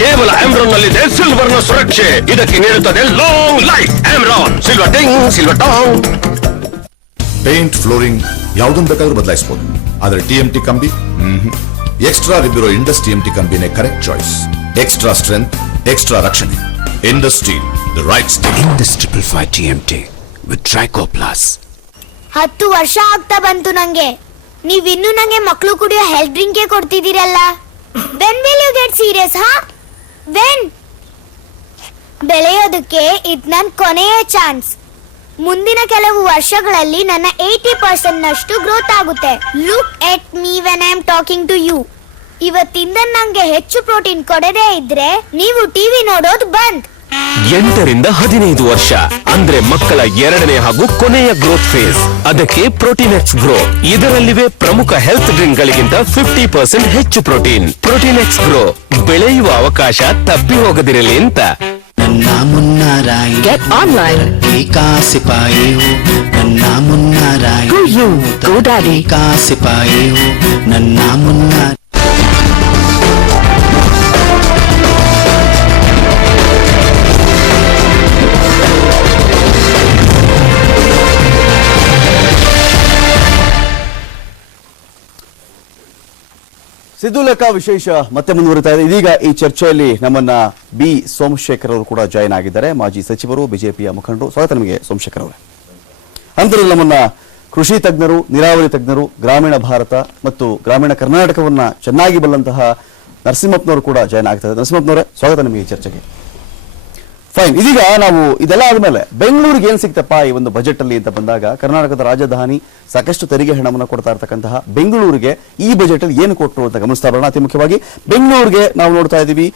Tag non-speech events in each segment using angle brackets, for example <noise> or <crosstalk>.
ಕೇವಲ ಆಮ್ರಾನ್ ನಲ್ಲಿದೆ ಸಿಲ್ವರ್ನ ಸುರಕ್ಷೆ. ಇದಕ್ಕೆ ನೀಡುತ್ತದೆ ಲಾಂಗ್ ಲೈಫ್ ಆಮ್ರಾನ್ ಸಿಲ್ವರ್ ಟಿಂಗ್ ಸಿಲ್ವರ್ ಟಾಂಗ್ ಪೇಂಟ್ ಫ್ಲೋರಿಂಗ್ ಯಾವುದನ್ನು ಬೇಕಾದ್ರೂ ಬದಲಾಯಿಸಬಹುದು ಆದ್ರೆ ಟಿಎಂಟಿ ಕಂಬಿ? ಎಕ್ಸ್ಟ್ರಾ ರಿಬ್ಬಿರೋ Indus TMT ಕಂಬಿನೇ correct choice extra strength extra ರಕ್ಷಣೆ. Indus steel the right steel Indus Triple TMT with Plus. ಹತ್ತು ವರ್ಷ ಆಗ್ತಾ ಬಂತು ನಂಗೆ. ನೀವಿನ್ನೂ ನಂಗೆ ಮಕ್ಕಳು ಕುಡಿಯೋ ಹೆಲ್ತ್ ಡ್ರಿಂಕೇ ಕೊಡ್ತಿದ್ದೀರಲ್ಲ? When will you get serious ಹಾ ವೆನ್ ಬೆಳೆಯೋದಕ್ಕೆ ಇದ್ ನನ್ ಕೊನೆಯ ಚಾನ್ಸ್. ಮುಂದಿನ ಕೆಲವು ವರ್ಷಗಳಲ್ಲಿ ನನ್ನ ಏಯ್ಟಿ ಪರ್ಸೆಂಟ್ ನಷ್ಟು ಗ್ರೋತ್ ಆಗುತ್ತೆ. Look at me when I am talking to you ಇವತ್ತಿಂದ ನಂಗೆ ಹೆಚ್ಚು ಪ್ರೋಟೀನ್ ಕೊಡದೇ ಇದ್ರೆ ನೀವು ಟಿವಿ ನೋಡೋದು ಬಂದ್. ಎಂಟರಿಂದ ಹದಿನೈದು ವರ್ಷ. ಅಂದ್ರೆ ಮಕ್ಕಳ ಎರಡನೇ ಹಾಗೂ ಕೊನೆಯ ಗ್ರೋತ್ ಫೇಸ್ ಅದಕ್ಕೆ ಪ್ರೋಟೀನ್ ಎಕ್ಸ್ ಗ್ರೋ ಇದರಲ್ಲಿವೆ ಪ್ರಮುಖ ಹೆಲ್ತ್ ಡ್ರಿಂಕ್ ಗಳಿಗಿಂತ ಫಿಫ್ಟಿ ಪರ್ಸೆಂಟ್ ಹೆಚ್ಚು ಪ್ರೋಟೀನ್ ಪ್ರೋಟೀನ್ ಎಕ್ಸ್ ಗ್ರೋ ಬೆಳೆಯುವ ಅವಕಾಶ ತಪ್ಪಿ ಹೋಗದಿರಲಿ ಅಂತ. ನನ್ನ ಮುನ್ನಾರಾಯಿ Get online. ಏಕಾ ಸಿಪಾಯಿ ಹೋ ನನ್ನ ಮುನ್ನಾರಾಯಿ Go you, go ನನ್ನ ಮುನ್ನ ಸಿದ್ದು ಲೆಕ್ಕ ವಿಶೇಷ ಮತ್ತೆ ಮುಂದುವರಿತಾ ಇದೆ. ಇದೀಗ ಈ ಚರ್ಚೆಯಲ್ಲಿ ನಮ್ಮನ್ನ ಬಿ. ಸೋಮಶೇಖರ್ ಅವರು ಕೂಡ ಜಾಯಿನ್ ಆಗಿದ್ದಾರೆ. ಮಾಜಿ ಸಚಿವರು, ಬಿಜೆಪಿಯ ಮುಖಂಡರು. ಸ್ವಾಗತ ನಿಮಗೆ, ಸೋಮಶೇಖರ್ ಅವರೇ. ಅಂದರೆ ನಮ್ಮನ್ನ ಕೃಷಿ ತಜ್ಞರು, ನೀರಾವರಿ ತಜ್ಞರು, ಗ್ರಾಮೀಣ ಭಾರತ ಮತ್ತು ಗ್ರಾಮೀಣ ಕರ್ನಾಟಕವನ್ನ ಚೆನ್ನಾಗಿ ಬಲ್ಲಂತಹ ನರಸಿಂಹಪ್ಪನವರು ಕೂಡ ಜಾಯಿನ್ ಆಗ್ತಾರೆ ನರಸಿಂಹಪ್ಪನವರೇ, ಸ್ವಾಗತ ನಿಮಗೆ ಈ ಚರ್ಚೆಗೆ. ಫೈನ್ ಇದೀಗ ನಾವು ಇದೆಲ್ಲ ಆದಮೇಲೆ ಬೆಂಗಳೂರಿಗೆ ಏನ್ ಸಿಕ್ತಪ್ಪ ಈ ಒಂದು ಬಜೆಟ್ ಅಲ್ಲಿ ಅಂತ ಬಂದಾಗ ಕರ್ನಾಟಕದ ರಾಜಧಾನಿ ಸಾಕಷ್ಟು ತೆರಿಗೆ ಹಣವನ್ನು ಕೊಡ್ತಾ ಇರ್ತಕ್ಕಂತಹ ಬೆಂಗಳೂರಿಗೆ ಈ ಬಜೆಟ್ ಅಲ್ಲಿ ಏನು ಕೊಟ್ಟರು ಅಂತ ಗಮನಿಸ್ತಾ ಬರೋಣ. ಅತಿ ಮುಖ್ಯವಾಗಿ ಬೆಂಗಳೂರಿಗೆ ನಾವು ನೋಡ್ತಾ ಇದ್ದೀವಿ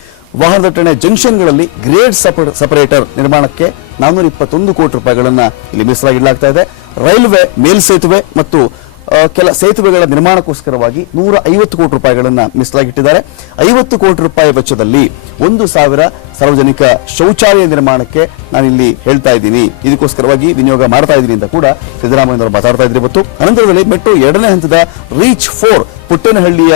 ವಾಹನ ದಟ್ಟಣೆ ಜಂಕ್ಷನ್ಗಳಲ್ಲಿ ಗ್ರೇಡ್ ಸಪರೇಟರ್ ನಿರ್ಮಾಣಕ್ಕೆ ನಾನ್ನೂರ ಇಪ್ಪತ್ತೊಂದು ಕೋಟಿ ರೂಪಾಯಿಗಳನ್ನ ಇಲ್ಲಿ ಮೀಸಲಾಗಿಡಲಾಗ್ತಾ ಇದೆ. ರೈಲ್ವೆ, ಮೇಲ್ಸೇತುವೆ ಮತ್ತು ಕೆಲ ಸೇತುವೆಗಳ ನಿರ್ಮಾಣಕ್ಕೋಸ್ಕರವಾಗಿ ನೂರ ಐವತ್ತು ಕೋಟಿ ರೂಪಾಯಿಗಳನ್ನು ಮೀಸಲಾಗಿಟ್ಟಿದ್ದಾರೆ. ಐವತ್ತು ಕೋಟಿ ರೂಪಾಯಿ ವೆಚ್ಚದಲ್ಲಿ ಒಂದು ಸಾವಿರ ಸಾರ್ವಜನಿಕ ಶೌಚಾಲಯ ನಿರ್ಮಾಣಕ್ಕೆ ನಾನಿಲ್ಲಿ ಹೇಳ್ತಾ ಇದ್ದೀನಿ. ಇದಕ್ಕೋಸ್ಕರವಾಗಿ ವಿನಿಯೋಗ ಮಾಡ್ತಾ ಇದ್ದೀನಿ ಅಂತ ಕೂಡ ಸಿದ್ದರಾಮಯ್ಯ ಮಾತಾಡ್ತಾ ಇದ್ರು. ಇವತ್ತು ಅನಂತರದಲ್ಲಿ ಮೆಟ್ರೋ ಎರಡನೇ ಹಂತದ ರೀಚ್ ಫೋರ್ ಪುಟ್ಟನಹಳ್ಳಿಯ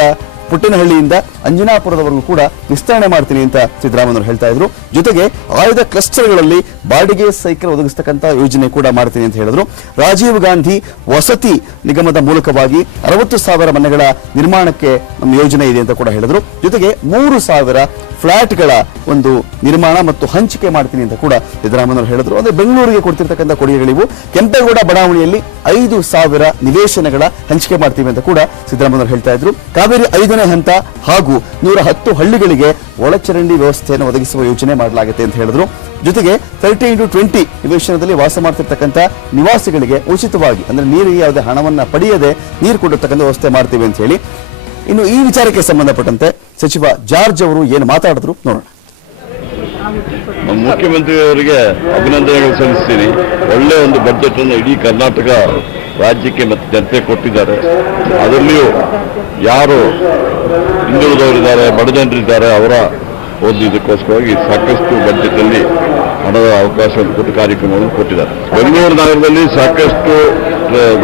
ಪುಟ್ಟನಹಳ್ಳಿಯಿಂದ ಅಂಜನಾಪುರದವರೆಗೂ ಕೂಡ ವಿಸ್ತರಣೆ ಮಾಡ್ತೀನಿ ಅಂತ ಸಿದ್ದರಾಮಯ್ಯವರು ಹೇಳ್ತಾ ಇದ್ರು. ಜೊತೆಗೆ ಆಯ್ದ ಕ್ಲಸ್ಟರ್ಗಳಲ್ಲಿ ಬಾಡಿಗೆ ಸೈಕಲ್ ಒದಗಿಸ್ತಕ್ಕಂಥ ಯೋಜನೆ ಕೂಡ ಮಾಡ್ತೀನಿ ಅಂತ ಹೇಳಿದ್ರು. ರಾಜೀವ್ ಗಾಂಧಿ ವಸತಿ ನಿಗಮದ ಮೂಲಕವಾಗಿ ಅರವತ್ತು ಸಾವಿರ ಮನೆಗಳ ನಿರ್ಮಾಣಕ್ಕೆ ನಮ್ಮ ಯೋಜನೆ ಇದೆ ಅಂತ ಕೂಡ ಹೇಳಿದ್ರು. ಜೊತೆಗೆ ಮೂರು ಸಾವಿರ ಫ್ಲಾಟ್ಗಳ ಒಂದು ನಿರ್ಮಾಣ ಮತ್ತು ಹಂಚಿಕೆ ಮಾಡ್ತೀನಿ ಅಂತ ಕೂಡ ಸಿದ್ದರಾಮಯ್ಯವರು ಹೇಳಿದ್ರು. ಅಂದ್ರೆ ಬೆಂಗಳೂರಿಗೆ ಕೊಡ್ತಿರ್ತಕ್ಕಂಥ ಕೊಡುಗೆಗಳಿವು ಕೆಂಪೇಗೌಡ ಬಡಾವಣೆಯಲ್ಲಿ ಐದು ಸಾವಿರ ನಿವೇಶನಗಳ ಹಂಚಿಕೆ ಮಾಡ್ತೀವಿ ಅಂತ ಕೂಡ ಸಿದ್ದರಾಮಯ್ಯವರು ಹೇಳ್ತಾ ಇದ್ರು. ಕಾವೇರಿ ಐದನೇ ಹಂತ ಹಾಗೂ ನೂರ ಹತ್ತು ಹಳ್ಳಿಗಳಿಗೆ ಒಳಚರಂಡಿ ವ್ಯವಸ್ಥೆಯನ್ನು ಒದಗಿಸುವ ಯೋಜನೆ ಮಾಡಲಾಗುತ್ತೆ ಅಂತ ಹೇಳಿದ್ರು. ಜೊತೆಗೆ ತರ್ಟಿ ಇಂಟು ಟ್ವೆಂಟಿ ನಿವೇಶನದಲ್ಲಿ ವಾಸ ಮಾಡ್ತಿರ್ತಕ್ಕಂಥ ನಿವಾಸಿಗಳಿಗೆ ಉಚಿತವಾಗಿ, ಅಂದ್ರೆ ನೀರಿಗೆ ಯಾವುದೇ ಹಣವನ್ನ ಪಡೆಯದೆ ನೀರು ಕೊಡತಕ್ಕಂಥ ವ್ಯವಸ್ಥೆ ಮಾಡ್ತೀವಿ ಅಂತ ಹೇಳಿ. ಇನ್ನು ಈ ವಿಚಾರಕ್ಕೆ ಸಂಬಂಧಪಟ್ಟಂತೆ ಸಚಿವ ಜಾರ್ಜ್ ಅವರು ಏನು ಮಾತಾಡಿದ್ರು ನೋಡೋಣ. ಮುಖ್ಯಮಂತ್ರಿ ಮುಖ್ಯಮಂತ್ರಿಯವರಿಗೆ ಅಭಿನಂದನೆಗಳು ಸಲ್ಲಿಸ್ತೀನಿ. ಒಳ್ಳೆ ಒಂದು ಬಜೆಟ್ ಅನ್ನು ಇಡೀ ಕರ್ನಾಟಕ ರಾಜ್ಯಕ್ಕೆ ಮತ್ತು ಜನತೆ ಕೊಟ್ಟಿದ್ದಾರೆ. ಅದರಲ್ಲಿಯೂ ಯಾರು ಹಿಂದುಳಿದವರಿದ್ದಾರೆ ಬಡಜನರಿದ್ದಾರೆ ಅವರ ಒಂದು ಇದಕ್ಕೋಸ್ಕರವಾಗಿ ಸಾಕಷ್ಟು ಬಜೆಟ್ ಅಲ್ಲಿ ಹಣದ ಅವಕಾಶವನ್ನು ಕೊಟ್ಟು ಕಾರ್ಯಕ್ರಮವನ್ನು ಕೊಟ್ಟಿದ್ದಾರೆ. ಬೆಂಗಳೂರು ನಗರದಲ್ಲಿ ಸಾಕಷ್ಟು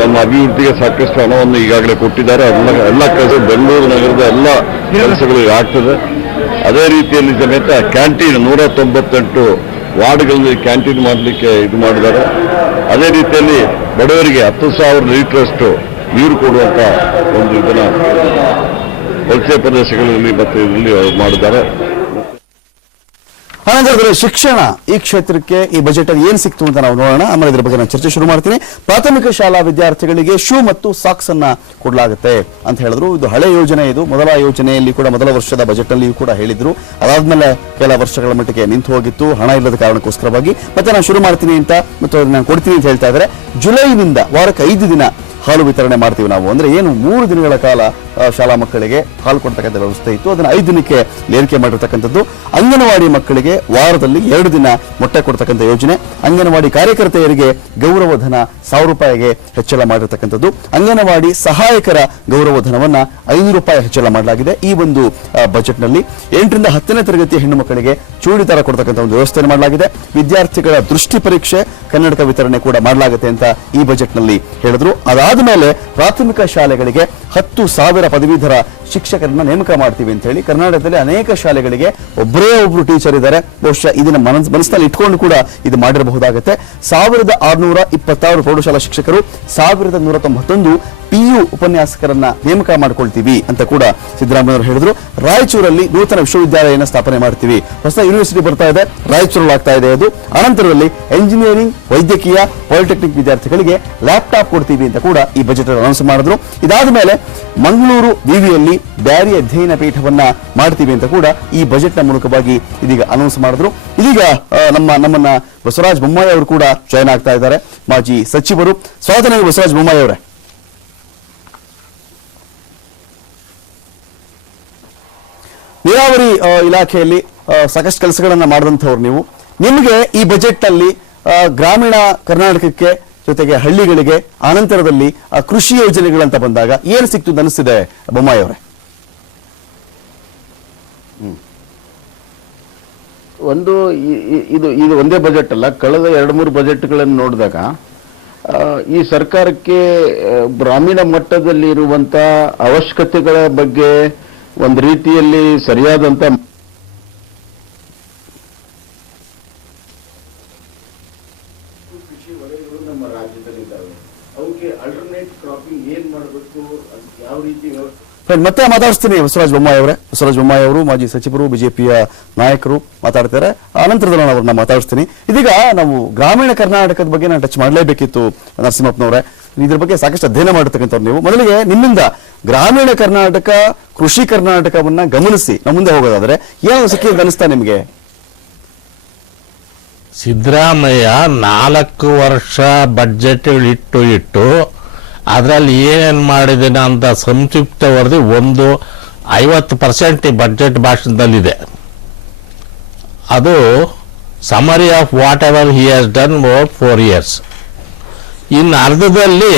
ನಮ್ಮ ಅಭಿವೃದ್ಧಿಗೆ ಸಾಕಷ್ಟು ಹಣವನ್ನು ಈಗಾಗಲೇ ಕೊಟ್ಟಿದ್ದಾರೆ. ಅದನ್ನ ಎಲ್ಲ ಕೆಲಸ ಬೆಂಗಳೂರು ನಗರದ ಎಲ್ಲ ಕೆಲಸಗಳು ಆಗ್ತದೆ. ಅದೇ ರೀತಿಯಲ್ಲಿ ಸಮೇತ ಕ್ಯಾಂಟೀನ್ ನೂರ ತೊಂಬತ್ತೆಂಟು ವಾರ್ಡ್ಗಳಲ್ಲಿ ಕ್ಯಾಂಟೀನ್ ಮಾಡಲಿಕ್ಕೆ ಇದು ಮಾಡಿದ್ದಾರೆ. ಅದೇ ರೀತಿಯಲ್ಲಿ ಬಡವರಿಗೆ ಹತ್ತು ಸಾವಿರ ಲೀಟ್ರಷ್ಟು ನೀರು ಕೊಡುವಂತ ಒಂದು ಇದನ್ನು ವಲಸೆ ಪ್ರದೇಶಗಳಲ್ಲಿ ಮತ್ತೆ ಇದರಲ್ಲಿ ಮಾಡಿದ್ದಾರೆ. ಅನಂತರದಲ್ಲಿ ಶಿಕ್ಷಣ ಈ ಕ್ಷೇತ್ರಕ್ಕೆ ಈ ಬಜೆಟ್ ಅಲ್ಲಿ ಏನ್ ಸಿಕ್ತು ಅಂತ ನಾವು ನೋಡೋಣ. ಆಮೇಲೆ ಇದ್ರ ಬಗ್ಗೆ ನಾನು ಚರ್ಚೆ ಶುರು ಮಾಡ್ತೀನಿ. ಪ್ರಾಥಮಿಕ ಶಾಲಾ ವಿದ್ಯಾರ್ಥಿಗಳಿಗೆ ಶೂ ಮತ್ತು ಸಾಕ್ಸ್ ಅನ್ನ ಕೊಡಲಾಗುತ್ತೆ ಅಂತ ಹೇಳಿದ್ರು. ಇದು ಹಳೆ ಯೋಜನೆ ಇದು. ಮೊದಲ ಯೋಜನೆಯಲ್ಲಿ ಕೂಡ, ಮೊದಲ ವರ್ಷದ ಬಜೆಟ್ ಅಲ್ಲಿಯೂ ಕೂಡ ಹೇಳಿದ್ರು. ಅದಾದ್ಮೇಲೆ ಕೆಲ ವರ್ಷಗಳ ಮಟ್ಟಿಗೆ ನಿಂತು ಹೋಗಿತ್ತು. ಹಣ ಇಲ್ಲದ ಕಾರಣಕ್ಕೋಸ್ಕರವಾಗಿ. ಮತ್ತೆ ನಾನು ಶುರು ಮಾಡ್ತೀನಿ ಅಂತ, ಮತ್ತು ಅದನ್ನ ನಾನು ಕೊಡ್ತೀನಿ ಅಂತ ಹೇಳ್ತಾ ಇದ್ರೆ. ಜುಲೈನಿಂದ ವಾರಕ್ಕೆ ಐದು ದಿನ ಹಾಲು ವಿತರಣೆ ಮಾಡ್ತೀವಿ ನಾವು. ಅಂದ್ರೆ ಏನು ಮೂರು ದಿನಗಳ ಕಾಲ ಶಾಲಾ ಮಕ್ಕಳಿಗೆ ಹಾಲು ಕೊಡ್ತಕ್ಕಂಥ ವ್ಯವಸ್ಥೆ ಇತ್ತು. ಅದನ್ನ ಐದು ದಿನಕ್ಕೆ ಏರಿಕೆ ಮಾಡಿರ್ತಕ್ಕಂಥದ್ದು. ಅಂಗನವಾಡಿ ಮಕ್ಕಳಿಗೆ ವಾರದಲ್ಲಿ ಎರಡು ದಿನ ಮೊಟ್ಟೆ ಕೊಡ್ತಕ್ಕಂಥ ಯೋಜನೆ. ಅಂಗನವಾಡಿ ಕಾರ್ಯಕರ್ತೆಯರಿಗೆ ಗೌರವಧನ ಸಾವಿರ ರೂಪಾಯಿಗೆ ಹೆಚ್ಚಳ ಮಾಡಿರ್ತಕ್ಕಂಥದ್ದು. ಅಂಗನವಾಡಿ ಸಹಾಯಕರ ಗೌರವಧನವನ್ನ ಐನೂರು ರೂಪಾಯಿ ಹೆಚ್ಚಳ ಮಾಡಲಾಗಿದೆ ಈ ಒಂದು ಬಜೆಟ್ ಬಜೆಟ್ನಲ್ಲಿ. ಎಂಟರಿಂದ ಹತ್ತನೇ ತರಗತಿ ಹೆಣ್ಣು ಮಕ್ಕಳಿಗೆ ಚೂಡಿದಾರ ಕೊಡ್ತಕ್ಕಂಥ ಒಂದು ವ್ಯವಸ್ಥೆ ಮಾಡಲಾಗಿದೆ. ವಿದ್ಯಾರ್ಥಿಗಳ ದೃಷ್ಟಿ ಪರೀಕ್ಷೆ ಕನ್ನಡಕ ವಿತರಣೆ ಕೂಡ ಮಾಡಲಾಗುತ್ತೆ ಅಂತ ಈ ಬಜೆಟ್ನಲ್ಲಿ ಹೇಳಿದ್ರು. ಅದಾದ ಮೇಲೆ ಪ್ರಾಥಮಿಕ ಶಾಲೆಗಳಿಗೆ ಹತ್ತು ಸಾವಿರ ಪದವೀಧರ ಶಿಕ್ಷಕರನ್ನ ನೇಮಕ ಮಾಡ್ತೀವಿ ಅಂತ ಹೇಳಿ ಕರ್ನಾಟಕದಲ್ಲಿ ಅನೇಕ ಶಾಲೆಗಳಿಗೆ ಒಬ್ಬರೇ ಒಬ್ರು ಟೀಚರ್ ಇದ್ದಾರೆ. ಬಹುಶಃ ಇದನ್ನ ಮನಸ್, ಮನಸ್ಸಿನಲ್ಲಿ ಇಟ್ಕೊಂಡು ಕೂಡ ಇದು ಮಾಡಿರಬಹುದಾಗತ್ತೆ. ಸಾವಿರದ ಆರುನೂರ ಇಪ್ಪತ್ತಾರು ಪ್ರೌಢಶಾಲಾ ಶಿಕ್ಷಕರು ಸಾವಿರದ ನೂರ ತೊಂಬತ್ತೊಂದು ಪಿಯು ಉಪನ್ಯಾಸಕರನ್ನ ನೇಮಕ ಮಾಡ್ಕೊಳ್ತೀವಿ ಅಂತ ಕೂಡ ಸಿದ್ದರಾಮಯ್ಯ ಹೇಳಿದ್ರು. ರಾಯಚೂರಲ್ಲಿ ನೂತನ ವಿಶ್ವವಿದ್ಯಾಲಯನ ಸ್ಥಾಪನೆ ಮಾಡ್ತೀವಿ. ಹೊಸ ಯೂನಿವರ್ಸಿಟಿ ಬರ್ತಾ ಇದೆ. ರಾಯಚೂರಲ್ಲಿ ಆಗ್ತಾ ಇದೆ ಅದು. ಅನಂತರದಲ್ಲಿ ಎಂಜಿನಿಯರಿಂಗ್ ವೈದ್ಯಕೀಯ ಪಾಲಿಟೆಕ್ನಿಕ್ ವಿದ್ಯಾರ್ಥಿಗಳಿಗೆ ಲ್ಯಾಪ್ಟಾಪ್ ಕೊಡ್ತೀವಿ ಅಂತ ಕೂಡ ಈ ಬಜೆಟ್ ಅನೌನ್ಸ್ ಮಾಡಿದ್ರು. ಇದಾದ ಮೇಲೆ ಮಂಗಳೂರು ವಿವಿಯಲ್ಲಿ ಬ್ಯಾರಿ ಅಧ್ಯಯನ ಪೀಠವನ್ನ ಮಾಡ್ತೀವಿ ಅಂತ ಕೂಡ ಈ ಬಜೆಟ್ನ ಮೂಲಕವಾಗಿ ಇದೀಗ ಅನೌನ್ಸ್ ಮಾಡಿದ್ರು. ಇದೀಗ ನಮ್ಮ, ನಮ್ಮನ್ನ ಬಸವರಾಜ ಬೊಮ್ಮಾಯಿ ಅವರು ಕೂಡ ಜಾಯ್ನ್ ಆಗ್ತಾ ಇದ್ದಾರೆ. ಮಾಜಿ ಸಚಿವರು. ಸ್ವಾಗತ ನೀವು ಬಸವರಾಜ ಬೊಮ್ಮಾಯಿ ಅವರೇ. ನೀರಾವರಿ ಇಲಾಖೆಯಲ್ಲಿ ಸಾಕಷ್ಟು ಕೆಲಸಗಳನ್ನ ಮಾಡಿದಂಥವ್ರು ನೀವು. ನಿಮಗೆ ಈ ಬಜೆಟ್ ಅಲ್ಲಿ ಗ್ರಾಮೀಣ ಕರ್ನಾಟಕಕ್ಕೆ ಜೊತೆಗೆ ಹಳ್ಳಿಗಳಿಗೆ ಆನಂತರದಲ್ಲಿ ಆ, ಕೃಷಿ ಯೋಜನೆಗಳಂತ ಬಂದಾಗ ಏನು ಸಿಕ್ತು ಅನಿಸ್ತಿದೆ ಬೊಮ್ಮಾಯಿ ಅವರೇ? ಒಂದು ಇದು ಇದು ಒಂದೇ ಬಜೆಟ್ ಅಲ್ಲ ಕಳೆದ ಎರಡು ಮೂರು ಬಜೆಟ್ಗಳನ್ನು ನೋಡಿದಾಗ ಈ ಸರ್ಕಾರಕ್ಕೆ ಗ್ರಾಮೀಣ ಮಟ್ಟದಲ್ಲಿ ಇರುವಂತ ಅವಶ್ಯಕತೆಗಳ ಬಗ್ಗೆ ಒಂದು ರೀತಿಯಲ್ಲಿ ಸರಿಯಾದಂತ ರಾಜ್ಯದಲ್ಲಿದ್ದಾವೆ. ಅವಕ್ಕೆ ಅಲ್ಟರ್ನೇಟ್ ಕ್ರಾಪಿಂಗ್ ಏನ್ ಮಾಡಬೇಕು ಯಾವ ರೀತಿ ಮತ್ತೆ ಮಾತಾಡಿಸ್ತೀನಿ ಬಸವರಾಜ ಬೊಮ್ಮಾಯಿ ಅವರೇ. ಬಸವರಾಜ ಬೊಮ್ಮಾಯಿ ಅವರು ಮಾಜಿ ಸಚಿವರು, ಬಿಜೆಪಿಯ ನಾಯಕರು ಮಾತಾಡ್ತಾರೆ. ಆನಂತರದಲ್ಲಿ ನಾನು ಅವ್ರನ್ನ ಮಾತಾಡಿಸ್ತೀನಿ. ಇದೀಗ ನಾವು ಗ್ರಾಮೀಣ ಕರ್ನಾಟಕದ ಬಗ್ಗೆ ನಾನು ಟಚ್ ಮಾಡಲೇಬೇಕಿತ್ತು ನರಸಿಂಹಪ್ಪನವರೇ. ಇದ್ರ ಬಗ್ಗೆ ಸಾಕಷ್ಟು ಅಧ್ಯಯನ ಮಾಡಿರ್ತಕ್ಕಂಥವ್ರು ನೀವು. ಮೊದಲಿಗೆ ನಿಮ್ಮಿಂದ ಗ್ರಾಮೀಣ ಕರ್ನಾಟಕ, ಕೃಷಿ ಕರ್ನಾಟಕವನ್ನ ಗಮನಿಸಿ. ನಮ್ಮ ಮುಂದೆ ಹೋಗೋದಾದ್ರೆ ಏನು ಸಿಕ್ಕಿ ಅನಿಸ್ತಾ ನಿಮಗೆ? ಸಿದ್ದರಾಮಯ್ಯ ನಾಲ್ಕು ವರ್ಷ ಬಡ್ಜೆಟ್ ಇಟ್ಟು ಇಟ್ಟು ಅದರಲ್ಲಿ ಏನೇನು ಮಾಡಿದ್ದೀನಿ ಅಂತ ಸಂಕ್ಷಿಪ್ತ ವರದಿ ಒಂದು ಐವತ್ತು ಪರ್ಸೆಂಟ್ ಈ ಬಡ್ಜೆಟ್ ಭಾಷಣದಲ್ಲಿದೆ. ಅದು summary of whatever he has done over four years ಇನ್ನು ಅರ್ಧದಲ್ಲಿ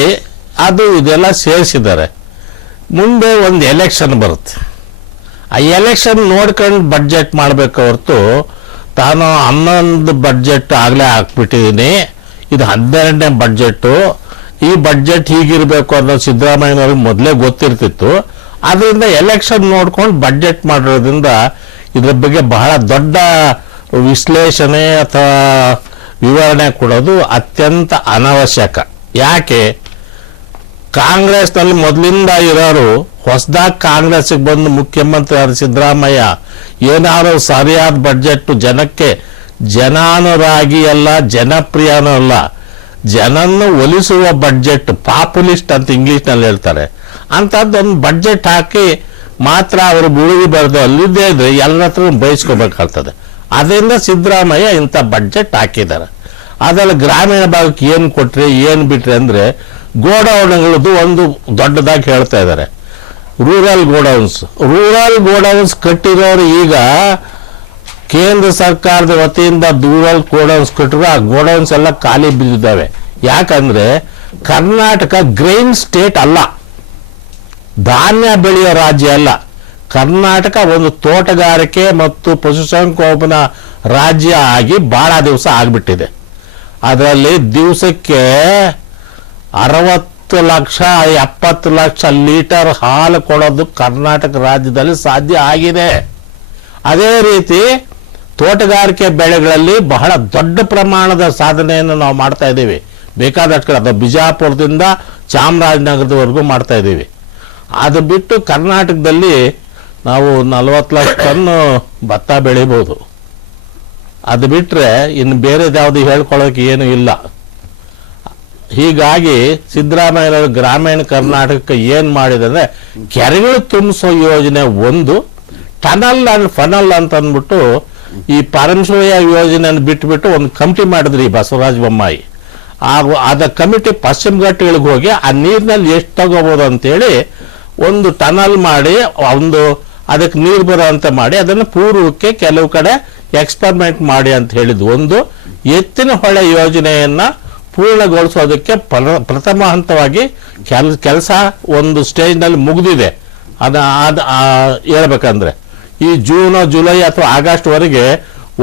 ಅದು ಇದೆಲ್ಲ ಸೇರಿಸಿದ್ದಾರೆ. ಮುಂದೆ ಒಂದು ಎಲೆಕ್ಷನ್ ಬರುತ್ತೆ. ಆ ಎಲೆಕ್ಷನ್ ನೋಡ್ಕೊಂಡು ಬಡ್ಜೆಟ್ ಮಾಡಬೇಕು ಹೊರತು ತಾನು ಹನ್ನೊಂದು ಬಡ್ಜೆಟ್ ಆಗಲೇ ಹಾಕ್ಬಿಟ್ಟಿದ್ದೀನಿ ಇದು ಹನ್ನೆರಡನೇ ಬಡ್ಜೆಟ್ಟು ಈ ಬಡ್ಜೆಟ್ ಹೀಗಿರಬೇಕು ಅನ್ನೋ ಸಿದ್ದರಾಮಯ್ಯನವ್ರಿಗೆ ಮೊದಲೇ ಗೊತ್ತಿರ್ತಿತ್ತು. ಅದರಿಂದ ಎಲೆಕ್ಷನ್ ನೋಡ್ಕೊಂಡು ಬಡ್ಜೆಟ್ ಮಾಡಿರೋದ್ರಿಂದ ಇದ್ರ ಬಗ್ಗೆ ಬಹಳ ದೊಡ್ಡ ವಿಶ್ಲೇಷಣೆ ಅಥವಾ ವಿವರಣೆ ಕೊಡೋದು ಅತ್ಯಂತ ಅನಾವಶ್ಯಕ. ಯಾಕೆ? ಕಾಂಗ್ರೆಸ್ನಲ್ಲಿ ಮೊದಲಿಂದ ಇರೋರು ಹೊಸದಾಗಿ ಕಾಂಗ್ರೆಸ್ಗೆ ಬಂದು ಮುಖ್ಯಮಂತ್ರಿ ಸಿದ್ದರಾಮಯ್ಯ, ಏನಾದ್ರು ಸರಿಯಾದ ಬಡ್ಜೆಟ್ ಜನಕ್ಕೆ ಜನಾನುರಾಗಿ ಅಲ್ಲ, ಜನಪ್ರಿಯನೂ ಅಲ್ಲ, ಜನನ್ನು ಒಲಿಸುವ ಬಡ್ಜೆಟ್ ಪಾಪುಲಿಸ್ಟ್ ಅಂತ ಇಂಗ್ಲಿಷ್ನಲ್ಲಿ ಹೇಳ್ತಾರೆ. ಅಂಥದ್ದೊಂದು ಬಡ್ಜೆಟ್ ಹಾಕಿ ಮಾತ್ರ ಅವರು ಮುಳುಗಿ ಬರೆದು ಅಲ್ಲಿದ್ದೇ ಇದ್ರೆ ಎಲ್ಲರ ಹತ್ರ ಬಯಸ್ಕೋಬೇಕಾಗ್ತದೆ. ಅದರಿಂದ ಸಿದ್ದರಾಮಯ್ಯ ಇಂಥ ಬಡ್ಜೆಟ್ ಹಾಕಿದ್ದಾರೆ. ಅದರಲ್ಲಿ ಗ್ರಾಮೀಣ ಭಾಗಕ್ಕೆ ಏನು ಕೊಟ್ರಿ, ಏನು ಬಿಟ್ರಿ ಅಂದ್ರೆ ಗೋಡೌನ್ಗಳದ್ದು ಒಂದು ದೊಡ್ಡದಾಗಿ ಹೇಳ್ತಾ ಇದ್ದಾರೆ. ರೂರಲ್ ಗೋಡೌನ್ಸ್ ರೂರಲ್ ಗೋಡೌನ್ಸ್ ಕಟ್ಟಿರೋರು ಈಗ ಕೇಂದ್ರ ಸರ್ಕಾರದ ವತಿಯಿಂದ ರೂರಲ್ ಗೋಡೌನ್ಸ್ ಕಟ್ಟಿರೋ ಆ ಗೋಡೌನ್ಸ್ ಎಲ್ಲ ಖಾಲಿ ಬಿದ್ದಿದ್ದಾವೆ. ಯಾಕಂದರೆ ಕರ್ನಾಟಕ ಗ್ರೈನ್ ಸ್ಟೇಟ್ ಅಲ್ಲ. ಧಾನ್ಯ ಬೆಳೆಯೋ ರಾಜ್ಯ ಅಲ್ಲ. ಕರ್ನಾಟಕ ಒಂದು ತೋಟಗಾರಿಕೆ ಮತ್ತು ಪಶುಸಂಗೋಪನಾ ರಾಜ್ಯ ಆಗಿ ಭಾಳ ದಿವಸ ಆಗಿಬಿಟ್ಟಿದೆ. ಅದರಲ್ಲಿ ದಿವಸಕ್ಕೆ ಅರವತ್ತು ಲಕ್ಷ ಎಪ್ಪತ್ತು ಲಕ್ಷ ಲೀಟರ್ ಹಾಲು ಕೊಡೋದು ಕರ್ನಾಟಕ ರಾಜ್ಯದಲ್ಲಿ ಸಾಧ್ಯ ಆಗಿದೆ. ಅದೇ ರೀತಿ ತೋಟಗಾರಿಕೆ ಬೆಳೆಗಳಲ್ಲಿ ಬಹಳ ದೊಡ್ಡ ಪ್ರಮಾಣದ ಸಾಧನೆಯನ್ನು ನಾವು ಮಾಡ್ತಾ ಇದ್ದೀವಿ. ಬೇಕಾದಷ್ಟು ಅದು ಬಿಜಾಪುರದಿಂದ ಚಾಮರಾಜನಗರದವರೆಗೂ ಮಾಡ್ತಾ ಇದ್ದೀವಿ. ಅದು ಬಿಟ್ಟು ಕರ್ನಾಟಕದಲ್ಲಿ ನಾವು ನಲವತ್ತು ಲಕ್ಷ ಟನ್ ಭತ್ತ ಬೆಳಿಬೋದು. ಅದು ಬಿಟ್ಟರೆ ಇನ್ನು ಬೇರೆದು ಯಾವುದು ಹೇಳ್ಕೊಳ್ಳೋಕೆ ಏನೂ ಇಲ್ಲ. ಹೀಗಾಗಿ ಸಿದ್ದರಾಮಯ್ಯ ಗ್ರಾಮೀಣ ಕರ್ನಾಟಕಕ್ಕೆ ಏನು ಮಾಡಿದೆ ಅಂದ್ರೆ ಕೆರೆಗಳು ತುಂಬಿಸೋ ಯೋಜನೆ ಒಂದು, ಟನಲ್ ಅಂಡ್ ಫನಲ್ ಅಂತ ಅಂದ್ಬಿಟ್ಟು ಈ ಪರಮಶಿವಯ್ಯ ಯೋಜನೆಯನ್ನು ಬಿಟ್ಬಿಟ್ಟು ಒಂದು ಕಮಿಟಿ ಮಾಡಿದ್ರಿ ಬಸವರಾಜ ಬೊಮ್ಮಾಯಿ. ಆ ಅದ ಕಮಿಟಿ ಪಶ್ಚಿಮ ಘಟ್ಟಗಳಿಗೆ ಹೋಗಿ ಆ ನೀರಿನಲ್ಲಿ ಎಷ್ಟು ತಗೋಬಹುದು ಅಂತೇಳಿ ಒಂದು ಟನಲ್ ಮಾಡಿ, ಒಂದು ಅದಕ್ಕೆ ನೀರು ಬರೋಂತೆ ಮಾಡಿ, ಅದನ್ನು ಪೂರ್ವಕ್ಕೆ ಕೆಲವು ಕಡೆ ಎಕ್ಸ್ಪರಿಮೆಂಟ್ ಮಾಡಿ ಅಂತ ಹೇಳಿದ್ದು. ಒಂದು ಎತ್ತಿನ ಹೊಳೆ ಯೋಜನೆಯನ್ನ ಪೂರ್ಣಗೊಳಿಸೋದಕ್ಕೆ ಪ್ರ- ಪ್ರಥಮ ಹಂತವಾಗಿ ಕೆಲ್ ಕೆಲಸ ಒಂದು ಸ್ಟೇಜ್ನಲ್ಲಿ ಮುಗಿದಿದೆ. ಅದ ಅದ ಹೇಳ್ಬೇಕಂದ್ರೆ ಈ ಜೂನ್ ಜುಲೈ ಅಥವಾ ಆಗಸ್ಟ್ ವರೆಗೆ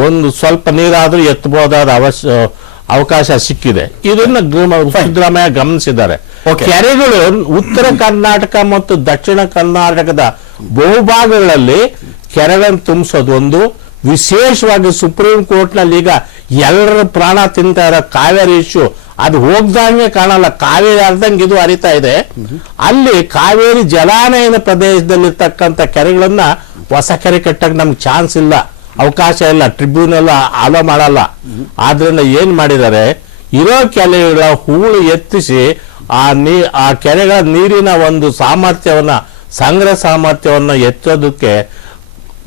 ಒಂದು ಸ್ವಲ್ಪ ನೀರಾದರೂ ಎತ್ತಬಹುದಾದ ಅವಶ್ಯ ಅವಕಾಶ ಸಿಕ್ಕಿದೆ. ಇದನ್ನ ಸಿದ್ದರಾಮಯ್ಯ ಗಮನಿಸಿದ್ದಾರೆ. ಕೆರೆಗಳು ಉತ್ತರ ಕರ್ನಾಟಕ ಮತ್ತು ದಕ್ಷಿಣ ಕರ್ನಾಟಕದ ಬಹುಭಾಗಗಳಲ್ಲಿ ಕೆರೆಗಳನ್ನು ತುಂಬಿಸೋದು ಒಂದು ವಿಶೇಷವಾಗಿ ಸುಪ್ರೀಂ ಕೋರ್ಟ್ನಲ್ಲಿ ಈಗ ಎಲ್ಲರ ಪ್ರಾಣ ತಿಂತಾ ಇರೋ ಕಾವೇರಿ ಇಶ್ಯೂ, ಅದು ಹೋಗ್ದಂಗೆ ಕಾಣಲ್ಲ. ಕಾವೇರಿ ಅರ್ಧಂಗೆ ಇದು ಅರಿತಾ ಇದೆ. ಅಲ್ಲಿ ಕಾವೇರಿ ಜಲಾನಯನ ಪ್ರದೇಶದಲ್ಲಿರ್ತಕ್ಕಂಥ ಕೆರೆಗಳನ್ನ ಹೊಸ ಕೆರೆ ಕಟ್ಟಕ್ಕೆ ನಮ್ಗೆ ಚಾನ್ಸ್ ಇಲ್ಲ. ಅವಕಾಶ ಇಲ್ಲ. ಟ್ರಿಬ್ಯೂನಲ್ ಆಲೋ ಮಾಡಲ್ಲ. ಆದ್ರಿಂದ ಏನ್ ಮಾಡಿದ್ದಾರೆ? ಇರೋ ಕೆರೆಗಳ ಹೂಳು ಎತ್ತಿಸಿ ಆ ನೀ, ಆ ಕೆರೆಗಳ ನೀರಿನ ಒಂದು ಸಾಮರ್ಥ್ಯವನ್ನ, ಸಂಗ್ರಹ ಸಾಮರ್ಥ್ಯವನ್ನ ಎತ್ತೋದಕ್ಕೆ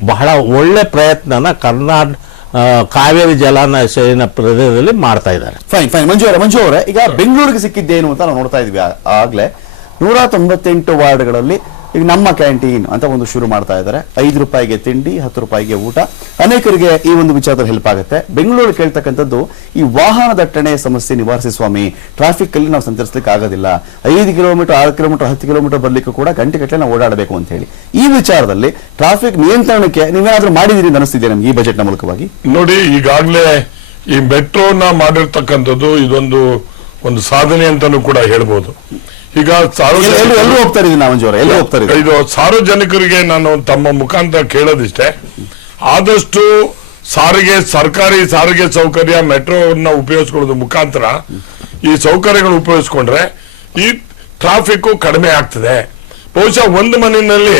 ಬಹಳ ಒಳ್ಳೆ ಪ್ರಯತ್ನನ ಕರ್ನಾಟಕ ಕಾವೇರಿ ಜಲಾನಯನ ಪ್ರದೇಶದಲ್ಲಿ ಮಾಡ್ತಾ ಇದ್ದಾರೆ. ಫೈನ್ ಫೈನ್ ಮಂಜು ಅವರೇ ಮಂಜು ಅವರೇ, ಈಗ ಬೆಂಗಳೂರಿಗೆ ಸಿಕ್ಕಿದ್ದೇನು ಅಂತ ನಾವು ನೋಡ್ತಾ ಇದ್ವಿ ಆಗ್ಲೇ. ನೂರ ತೊಂಬತ್ತೆಂಟು ವಾರ್ಡ್ಗಳಲ್ಲಿ ಈಗ ನಮ್ಮ ಕ್ಯಾಂಟೀನ್ ಅಂತ ಒಂದು ಶುರು ಮಾಡ್ತಾ ಇದ್ದಾರೆ. ಐದು ರೂಪಾಯಿಗೆ ತಿಂಡಿ, ಹತ್ತು ರೂಪಾಯಿಗೆ ಊಟ. ಅನೇಕರಿಗೆ ಈ ಒಂದು ವಿಚಾರದಲ್ಲಿ ಹೆಲ್ಪ್ ಆಗುತ್ತೆ. ಬೆಂಗಳೂರು ಕೇಳ್ತಕ್ಕಂಥದ್ದು, ಈ ವಾಹನ ದಟ್ಟಣೆ ಸಮಸ್ಯೆ ನಿವಾರಿಸಿ ಸ್ವಾಮಿ. ಟ್ರಾಫಿಕ್ ಅಲ್ಲಿ ನಾವು ಸಂಚರಿಸಲಿಕ್ಕೆ ಆಗೋದಿಲ್ಲ. ಐದು ಕಿಲೋಮೀಟರ್ ಆರು ಕಿಲೋಮೀಟರ್ ಹತ್ತು ಕಿಲೋಮೀಟರ್ ಬರ್ಲಿಕ್ಕೂ ಕೂಡ ಗಂಟೆ ಗಟ್ಟಲೆ ನಾವು ಓಡಾಡಬೇಕು ಅಂತ ಹೇಳಿ. ಈ ವಿಚಾರದಲ್ಲಿ ಟ್ರಾಫಿಕ್ ನಿಯಂತ್ರಣಕ್ಕೆ ನೀವೇನಾದ್ರೂ ಮಾಡಿದಿರಿ ಅಂತ ಅನಿಸ್ತಿದೆ ನಮ್ಗೆ ಈ ಬಜೆಟ್ನ ಮೂಲಕವಾಗಿ? ನೋಡಿ, ಈಗಾಗಲೇ ಈ ಮೆಟ್ರೋನ ಮಾಡಿರ್ತಕ್ಕಂಥದ್ದು ಇದೊಂದು, ಒಂದು ಸಾಧನೆ ಅಂತಾನೂ ಕೂಡ ಹೇಳ್ಬೋದು. ಈಗ ಹೋಗ್ತಾ ನಾವು ಮಂಜು ಹೋಗ್ತಾ ಇದೀವಿ ಇದು ಸಾರ್ವಜನಿಕರಿಗೆ ನಾನು ತಮ್ಮ ಮುಖಾಂತರ ಕೇಳೋದಿಷ್ಟೇ. ಆದಷ್ಟು ಸಾರಿಗೆ ಸರ್ಕಾರಿ ಸಾರಿಗೆ ಸೌಕರ್ಯ ಮೆಟ್ರೋನ ಉಪಯೋಗಿಸ್ಕೊಳ್ಳೋದು ಮುಖಾಂತರ ಈ ಸೌಕರ್ಯಗಳು ಉಪಯೋಗಿಸ್ಕೊಂಡ್ರೆ ಈ ಟ್ರಾಫಿಕ್ ಕಡಿಮೆ ಆಗ್ತದೆ. ಬಹುಶಃ ಒಂದು ಮನೆಯಲ್ಲಿ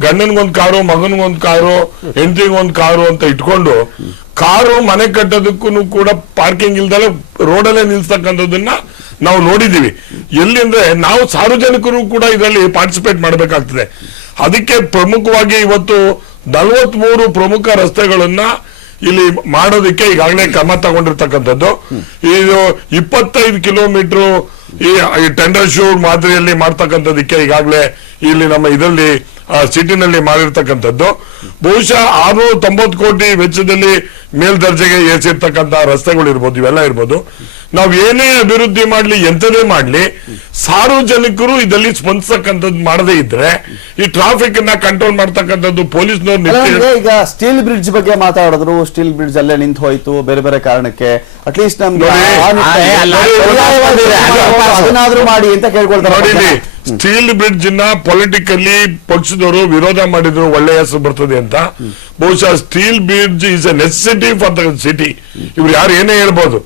ಗಂಡನ್ಗೊಂದು ಕಾರು ಮಗನ್ಗೊಂದು ಕಾರು ಹೆಂಡತಿಗೊಂದು ಕಾರು ಅಂತ ಇಟ್ಕೊಂಡು ಕಾರು ಮನೆ ಕಟ್ಟೋದಕ್ಕೂ ಕೂಡ ಪಾರ್ಕಿಂಗ್ ಇಲ್ದಲೆ ರೋಡಲ್ಲೇ ನಿಲ್ಸ್ತಕ್ಕಂಥದ್ದನ್ನ ನಾವು ನೋಡಿದ್ದೀವಿ. ಎಲ್ಲಿ ಅಂದ್ರೆ ನಾವು ಸಾರ್ವಜನಿಕರು ಕೂಡ ಇದರಲ್ಲಿ ಪಾರ್ಟಿಸಿಪೇಟ್ ಮಾಡಬೇಕಾಗ್ತದೆ. ಅದಕ್ಕೆ ಪ್ರಮುಖವಾಗಿ ಇವತ್ತು ನಲವತ್ಮೂರು ಪ್ರಮುಖ ರಸ್ತೆಗಳನ್ನ ಇಲ್ಲಿ ಮಾಡೋದಕ್ಕೆ ಈಗಾಗಲೇ ಕ್ರಮ ತಗೊಂಡಿರ್ತಕ್ಕಂಥದ್ದು. ಇದು ಇಪ್ಪತ್ತೈದು ಕಿಲೋಮೀಟರ್ ಈ ಟೆಂಡರ್ ಶೂರ್ ಮಾದರಿಯಲ್ಲಿ ಮಾಡ್ತಕ್ಕಂಥದಕ್ಕೆ ಈಗಾಗಲೇ ಇಲ್ಲಿ ನಮ್ಮ ಇದರಲ್ಲಿ ಸಿಟಿನಲ್ಲಿ ಮಾಡಿರ್ತಕ್ಕಂಥದ್ದು. ಬಹುಶಃ ಆರ್ನೂರ ತೊಂಬತ್ತು ಕೋಟಿ ವೆಚ್ಚದಲ್ಲಿ ಮೇಲ್ದರ್ಜೆಗೆ ಏರಿಸಿರ್ತಕ್ಕಂಥ ರಸ್ತೆಗಳು ಇರ್ಬೋದು ಇವೆಲ್ಲ ಇರ್ಬೋದು. ನಾವು ಏನೇ ಅಭಿವೃದ್ಧಿ ಮಾಡ್ಲಿ ಎಂತದೇ ಮಾಡ್ಲಿ ಸಾರ್ವಜನಿಕರು ಇದರಲ್ಲಿ ಸ್ಪಂದಿಸಕ್ಕಂಥದ್ದು ಮಾಡದೇ ಇದ್ರೆ ಈ ಟ್ರಾಫಿಕ್ನ ಕಂಟ್ರೋಲ್ ಮಾಡ್ತಕ್ಕಂಥದ್ದು ಪೊಲೀಸ್ನವ್ರು ಈಗ ಸ್ಟೀಲ್ ಬ್ರಿಡ್ಜ್ ಬಗ್ಗೆ ಮಾತಾಡಿದ್ರು ಸ್ಟೀಲ್ ಬ್ರಿಡ್ಜ್ ಅಲ್ಲೇ ನಿಂತು ಹೋಯ್ತು ಬೇರೆ ಬೇರೆ ಕಾರಣಕ್ಕೆ ಅಟ್ಲೀಸ್ಟ್ ನಮ್ಗೆ ಅದನ್ನಾದ್ರೂ ಮಾಡಿ ಅಂತ ಕೇಳ್ಕೊಳ್ತಾರೆ ಸ್ಟೀಲ್ ಬ್ರಿಡ್ಜ್ನ ಪೊಲಿಟಿಕಲಿ ಪಕ್ಷದವರು ವಿರೋಧ ಮಾಡಿದ್ರು ಒಳ್ಳೆ ಹೆಸರು ಬರ್ತದೆ ಅಂತ. ಬಹುಶಃ steel bridge is a necessity for the city. ಇವ್ರು ಯಾರು ಏನೇ ಹೇಳ್ಬಹುದು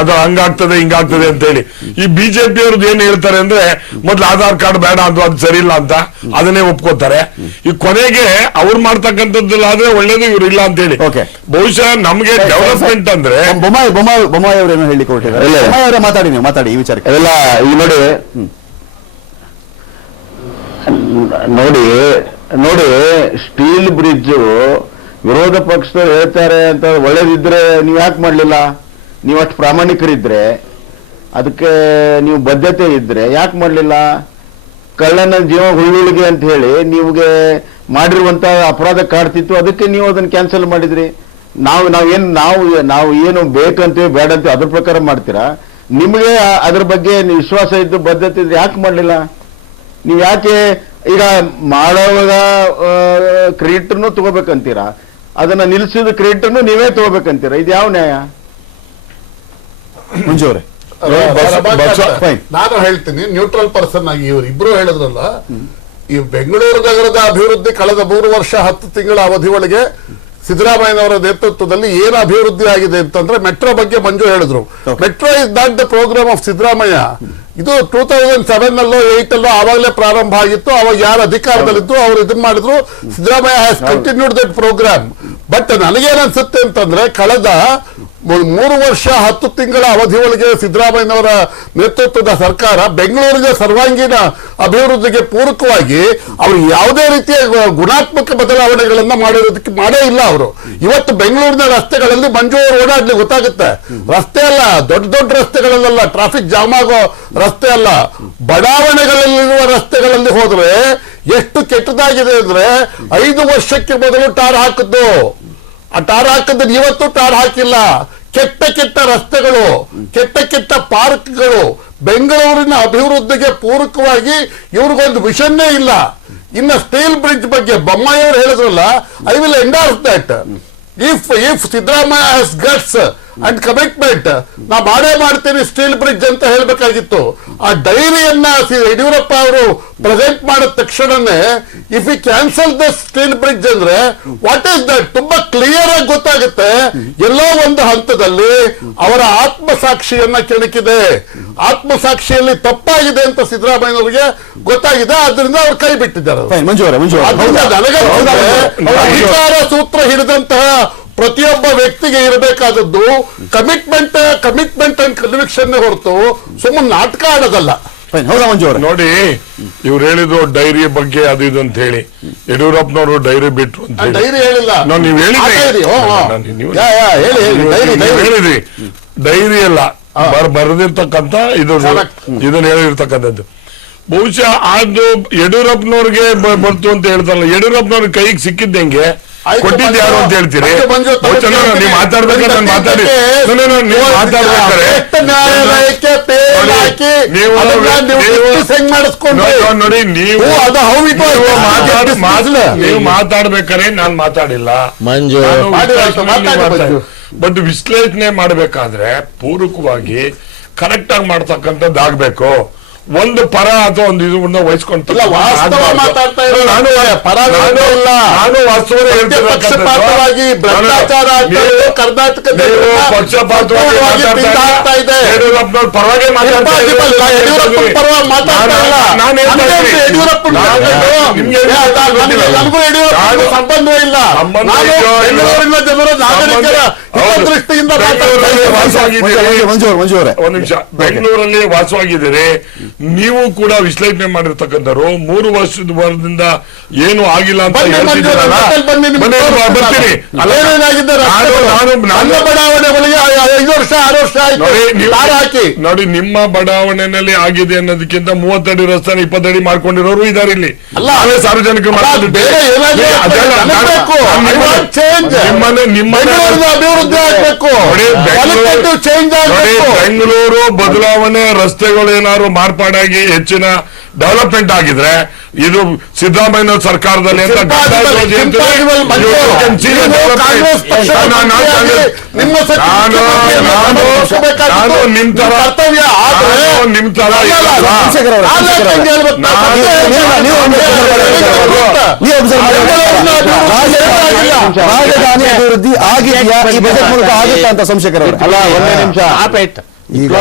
ಅದು ಹಂಗಾಗ್ತದೆ ಹಿಂಗಾಗ್ತದೆ ಅಂತ ಹೇಳಿ. ಈ ಬಿಜೆಪಿ ಅವ್ರದ್ದು ಏನ್ ಹೇಳ್ತಾರೆ ಅಂದ್ರೆ ಮೊದ್ಲು ಆಧಾರ್ ಕಾರ್ಡ್ ಬೇಡ ಅಂತ ಅದು ಸರಿ ಇಲ್ಲ ಅಂತ. ಅದನ್ನೇ ಒಪ್ಕೋತಾರೆ. ಈ ಕೊನೆಗೆ ಅವ್ರು ಮಾಡ್ತಕ್ಕಂಥದ್ದಲ್ಲಾದ್ರೆ ಒಳ್ಳೇದು ಇವ್ರು ಇಲ್ಲ ಅಂತ ಹೇಳಿ. ಬಹುಶಃ ನಮ್ಗೆ ಡೆವಲಪ್ಮೆಂಟ್ ಅಂದ್ರೆ ಬೊಮ್ಮಾಯಿ ಬೊಮ್ಮಾಯಿ ಬೊಮ್ಮಾಯಿ ಅವರು ಏನೋ ಹೇಳಿ ಕೊಟ್ಟಿದ್ದಾರೆ ಮಾತಾಡಿ ನೀವು ಮಾತಾಡಿ ಈ ವಿಚಾರಕ್ಕೆ. ಎಲ್ಲ ಈ ನೋಡಿ ನೋಡಿ ನೋಡಿ ಸ್ಟೀಲ್ ಬ್ರಿಡ್ಜ್ ವಿರೋಧ ಪಕ್ಷದವ್ರು ಹೇಳ್ತಾರೆ ಅಂತ ಒಳ್ಳೇದಿದ್ರೆ ನೀವು ಯಾಕೆ ಮಾಡಲಿಲ್ಲ? ನೀವು ಅಷ್ಟು ಪ್ರಾಮಾಣಿಕರಿದ್ರೆ, ಅದಕ್ಕೆ ನೀವು ಬದ್ಧತೆ ಇದ್ರೆ ಯಾಕೆ ಮಾಡಲಿಲ್ಲ? ಕಳ್ಳನ ಜೀವ ಹುಳ್ಳುಳಿಗೆ ಅಂತ ಹೇಳಿ ನೀವುಗೆ ಮಾಡಿರುವಂತ ಅಪರಾಧ ಕಾಡ್ತಿತ್ತು, ಅದಕ್ಕೆ ನೀವು ಅದನ್ನ ಕ್ಯಾನ್ಸಲ್ ಮಾಡಿದ್ರಿ. ನಾವು ನಾವೇನ್ ನಾವು ನಾವು ಏನು ಬೇಕಂತೀವಿ ಬೇಡ ಅಂತೀವಿ ಅದ್ರ ಪ್ರಕಾರ ಮಾಡ್ತೀರಾ? ನಿಮಗೆ ಅದ್ರ ಬಗ್ಗೆ ವಿಶ್ವಾಸ ಇದ್ದು ಬದ್ಧತೆ ಇದ್ರೆ ಯಾಕೆ ಮಾಡಲಿಲ್ಲ? ನೀವು ಯಾಕೆ ಈಗ ಮಾಡೋವಾಗ ಕ್ರೆಡಿಟ್ನು ತಗೋಬೇಕಂತೀರಾ? ಅದನ್ನ ನಿಲ್ಸಿದ ಕ್ರೆಡಿಟ್ನು ನೀವೇ ತಗೋಬೇಕಂತೀರಾ? ಇದು ಯಾವ ನ್ಯಾಯ? ಮುಂಜೋರೆ ನಾನು ಹೇಳ್ತೀನಿ ನ್ಯೂಟ್ರಲ್ ಪರ್ಸನ್ ಆಗಿ ಇವರು ಇಬ್ರು ಹೇಳಿದ್ರಲ್ಲ ಈ ಬೆಂಗಳೂರು ನಗರದ ಅಭಿವೃದ್ಧಿ ಕಳೆದ ಮೂರು ವರ್ಷ ಹತ್ತು ತಿಂಗಳ ಅವಧಿ ಒಳಗೆ ಸಿದ್ದರಾಮಯ್ಯನವರ ನೇತೃತ್ವದಲ್ಲಿ ಏನು ಅಭಿವೃದ್ಧಿ ಆಗಿದೆ ಅಂತಂದ್ರೆ ಮೆಟ್ರೋ ಬಗ್ಗೆ ಮಂಜು ಹೇಳಿದ್ರು. Metro is not the program of Siddaramaiah. ಇದು ಟೂ ತೌಸಂಡ್ ಸೆವೆನ್ ಅಲ್ಲೋ ಏಟ್ ಅಲ್ಲೋ ಆವಾಗಲೇ ಪ್ರಾರಂಭ ಆಗಿತ್ತು. ಅವಾಗ ಯಾರು ಅಧಿಕಾರದಲ್ಲಿದ್ದು ಅವ್ರು ಇದನ್ನ ಮಾಡಿದ್ರು. Siddaramaiah has continued that program but ನನಗೇನ್ ಅನ್ಸುತ್ತೆ ಅಂತಂದ್ರೆ ಕಳೆದ ಮೂರು ವರ್ಷ, ಹತ್ತು ತಿಂಗಳ ಅವಧಿ ಒಳಗೆ ಸಿದ್ದರಾಮಯ್ಯನವರ ನೇತೃತ್ವದ ಸರ್ಕಾರ ಬೆಂಗಳೂರಿನ ಸರ್ವಾಂಗೀಣ ಅಭಿವೃದ್ಧಿಗೆ ಪೂರಕವಾಗಿ ಅವರು ಯಾವುದೇ ರೀತಿಯ ಗುಣಾತ್ಮಕ ಬದಲಾವಣೆಗಳನ್ನ ಮಾಡಿರೋದಕ್ಕೆ ಮಾಡೇ ಇಲ್ಲ ಅವರು. ಇವತ್ತು ಬೆಂಗಳೂರಿನ ರಸ್ತೆಗಳಲ್ಲಿ ಮಂಜು ಅವರು ಓಡಾಡ್ಲಿ ಗೊತ್ತಾಗುತ್ತೆ. ರಸ್ತೆ ಅಲ್ಲ, ದೊಡ್ಡ ದೊಡ್ಡ ರಸ್ತೆಗಳಲ್ಲ ಟ್ರಾಫಿಕ್ ಜಾಮ್ ಆಗೋ ರಸ್ತೆ ಅಲ್ಲ. ಬಡಾವಣೆಗಳಲ್ಲಿರುವ ರಸ್ತೆಗಳಲ್ಲಿ ಹೋದ್ರೆ ಎಷ್ಟು ಕೆಟ್ಟದಾಗಿದೆ ಅಂದ್ರೆ ಐದು ವರ್ಷಕ್ಕೆ ಮೊದಲು ಟಾರ್ ಹಾಕಿದ್ದು. ಆ ಟಾರ್ ಹಾಕಿದ್ರೆ ಇವತ್ತು ಟಾರ್ ಹಾಕಿಲ್ಲ. ಕೆಟ್ಟ ಕೆಟ್ಟ ರಸ್ತೆಗಳು, ಕೆಟ್ಟ ಕೆಟ್ಟ ಪಾರ್ಕ್ಗಳು, ಬೆಂಗಳೂರಿನ ಅಭಿವೃದ್ಧಿಗೆ ಪೂರಕವಾಗಿ ಇವ್ರಿಗೊಂದು ವಿಷನ್ನೇ ಇಲ್ಲ. ಇನ್ನ ಸ್ಟೀಲ್ ಬ್ರಿಡ್ಜ್ ಬಗ್ಗೆ ಬೊಮ್ಮಾಯಿಯವರು ಹೇಳಿದ್ರಲ್ಲ I will endorse that if if Siddaramaiah has guts and commitment ನಾ ಮಾಡೇ ಮಾಡ್ತೀನಿ ಸ್ಟೀಲ್ ಬ್ರಿಡ್ಜ್ ಅಂತ ಹೇಳ್ಬೇಕಾಗಿತ್ತು. ಆ ಡೈರಿಯನ್ನ ಯಡಿಯೂರಪ್ಪ ಅವರು ಪ್ರೆಸೆಂಟ್ ಮಾಡಿದ ತಕ್ಷಣನೇ if you cancel the steel bridge ಅಂದ್ರೆ ವಾಟ್ ಈಸ್ ದಟ್ ತುಂಬಾ ಕ್ಲಿಯರ್ ಆಗಿ ಗೊತ್ತಾಗುತ್ತೆ. ಎಲ್ಲೋ ಒಂದು ಹಂತದಲ್ಲಿ ಅವರ ಆತ್ಮಸಾಕ್ಷಿಯನ್ನ ಕೆಣಕಿದೆ. ಆತ್ಮಸಾಕ್ಷಿಯಲ್ಲಿ ತಪ್ಪಾಗಿದೆ ಅಂತ ಸಿದ್ದರಾಮಯ್ಯನವರಿಗೆ ಗೊತ್ತಾಗಿದೆ. ಆದ್ರಿಂದ ಅವ್ರು ಕೈ ಬಿಟ್ಟಿದ್ದಾರೆ? ಅಧಿಕಾರ ಸೂತ್ರ ಹಿಡಿದಂತಹ ಪ್ರತಿಯೊಬ್ಬ ವ್ಯಕ್ತಿಗೆ ಇರಬೇಕಾದದ್ದು ಕಮಿಟ್ಮೆಂಟ್ ಕಮಿಟ್ಮೆಂಟ್ ಅಂಡ್ ಕನ್ವಿಕ್ಷನ್ ಹೊರತು ಸುಮ್ಮನೆ ನಾಟಕ ಆಡೋದಲ್ಲ. ನೋಡಿ ಇವ್ರು ಹೇಳಿದ್ರು ಡೈರಿ ಬಗ್ಗೆ ಅದು ಇದು ಅಂತ ಹೇಳಿ. ಯಡಿಯೂರಪ್ಪನವರು ಡೈರಿ ಬಿಟ್ರು ಅಂತ ಡೈರಿ ಹೇಳಿಲ್ಲ. ನೀವು ಹೇಳಿದ್ರಿ. ಡೈರಿ, ಅಲ್ಲ ಬರ್ ಬರೆದಿರ್ತಕ್ಕಂಥ ಇದು. ಇದನ್ನ ಹೇಳಿರ್ತಕ್ಕಂಥದ್ದು. ಬಹುಶಃ ಅದು ಯಡಿಯೂರಪ್ಪನವ್ರಿಗೆ ಬರ್ತು ಅಂತ ಹೇಳ್ತಾರಲ್ಲ. ಯಡಿಯೂರಪ್ಪನವ್ರ ಕೈಗೆ ಸಿಕ್ಕಿದ್ದ ಹೆಂಗೆ ಆಯ್ತು, ಕೊಟ್ಟಿದ್ದು ಯಾರು ಅಂತ ಹೇಳ್ತೀರಿ ನೀವು ಮಾತಾಡ್ಬೇಕಾದ್ರೆ ನಾನು ಮಾತಾಡಿ ನೀವು ಮಾತಾಡ್ಬೇಕಾದ್ರೆ ನ್ಯಾಯಾಲಯಕ್ಕೆ ಹಾಕಿ ನೀವು ಮಾತಾಡ್ಬೇಕಾರೆ? ನೋಡಿ, ನೀವು ಅದು. ನೀವು ಮಾತಾಡ್- Dismiss ಮಾತ್- ಇಲ್ಲ. ನೀವು ಮಾತಾಡ್ಬೇಕಾದ್ರೆ ನಾನ್ ಮಾತಾಡಿಲ್ಲ ಮಂಜು. ಬಟ್ ವಿಶ್ಲೇಷಣೆ ಮಾಡ್ಬೇಕಾದ್ರೆ ಪೂರಕವಾಗಿ ಕರೆಕ್ಟ್ ಆಗಿ ಮಾಡ್ತಕ್ಕಂಥದ್ದು ಆಗ್ಬೇಕು ಒಂದು ಪರ ಅಥವಾ ಒಂದು ಇದನ್ನ ವಹಿಸ್ಕೊಂಡು ಇಲ್ಲ, ಇಲ್ಲ. ಇದೆ, ಇಲ್ಲ. ಇಲ್ಲ. ಸಂಬಂಧ ನಾನು ಬೆಂಗಳೂರಿನ ಜನರ ನಾಗರಿಕರ ಬೆಂಗಳೂರಲ್ಲಿ ವಾಸವಾಗಿದ್ದೀರಿ. ಮಂಜು ಅವರು ಮಂಜು ಅವರೇ ಒಂದ್ ನಿಮಿಷ. ಬೆಂಗಳೂರಲ್ಲಿ ವಾಸವಾಗಿದ್ದೀರಿ. ನೀವು ಕೂಡ ವಿಶ್ಲೇಷಣೆ ಮಾಡಿರ್ತಕ್ಕಂಥವ್ರು. ಮೂರು ವರ್ಷದ ವಾರದಿಂದ ಏನು ಆಗಿಲ್ಲ ಅಂತ. ಬರ್ತೀನಿ. ಐದು ವರ್ಷ ಆರು ವರ್ಷ ನೋಡಿ ಆಯ್ತು ನೋಡಿ ನಿಮ್ಮ ಬಡಾವಣೆಯಲ್ಲಿ ಆಗಿದೆ ಅನ್ನೋದಕ್ಕಿಂತ ಮೂವತ್ತಡಿ ರಸ್ತೆ ಇಪ್ಪತ್ತಡಿ ಮಾಡ್ಕೊಂಡಿರೋರು ಇದಾರೆ ಇಲ್ಲಿ. ಅಲ್ಲೇ ಸಾರ್ವಜನಿಕರು ನಿಮ್ಮನೆ ಅದು ನೋಡಿ ಆಗ್ಬೇಕು. ಬೆಂಗಳೂರು ಬದಲಾವಣೆ ರಸ್ತೆಗಳು ಏನಾದ್ರು ಮಾರ್ಪಾಡಾಗಿ ಹೆಚ್ಚಿನ ಡೆವಲಪ್ಮೆಂಟ್ ಆಗಿದ್ರೆ ಇದು ಸಿದ್ದರಾಮಯ್ಯ ಸರ್ಕಾರದಲ್ಲಿ ನಾನು ನಿಮ್ ತರ ನಿಮ್ ತರ ರಾಜಧಾನಿ- ಅಭಿವೃದ್ಧಿ ಆಗಿದೆಯಾ ಈ ಬಜೆಟ್ ಮೂಲಕ ಆಗುತ್ತಾ ಅಂತ ಸೋಮಶೇಖರ್ ಅವರು ಅಲ್ಲ ಒಂದೇ ನಿಮಿಷ ಈಗ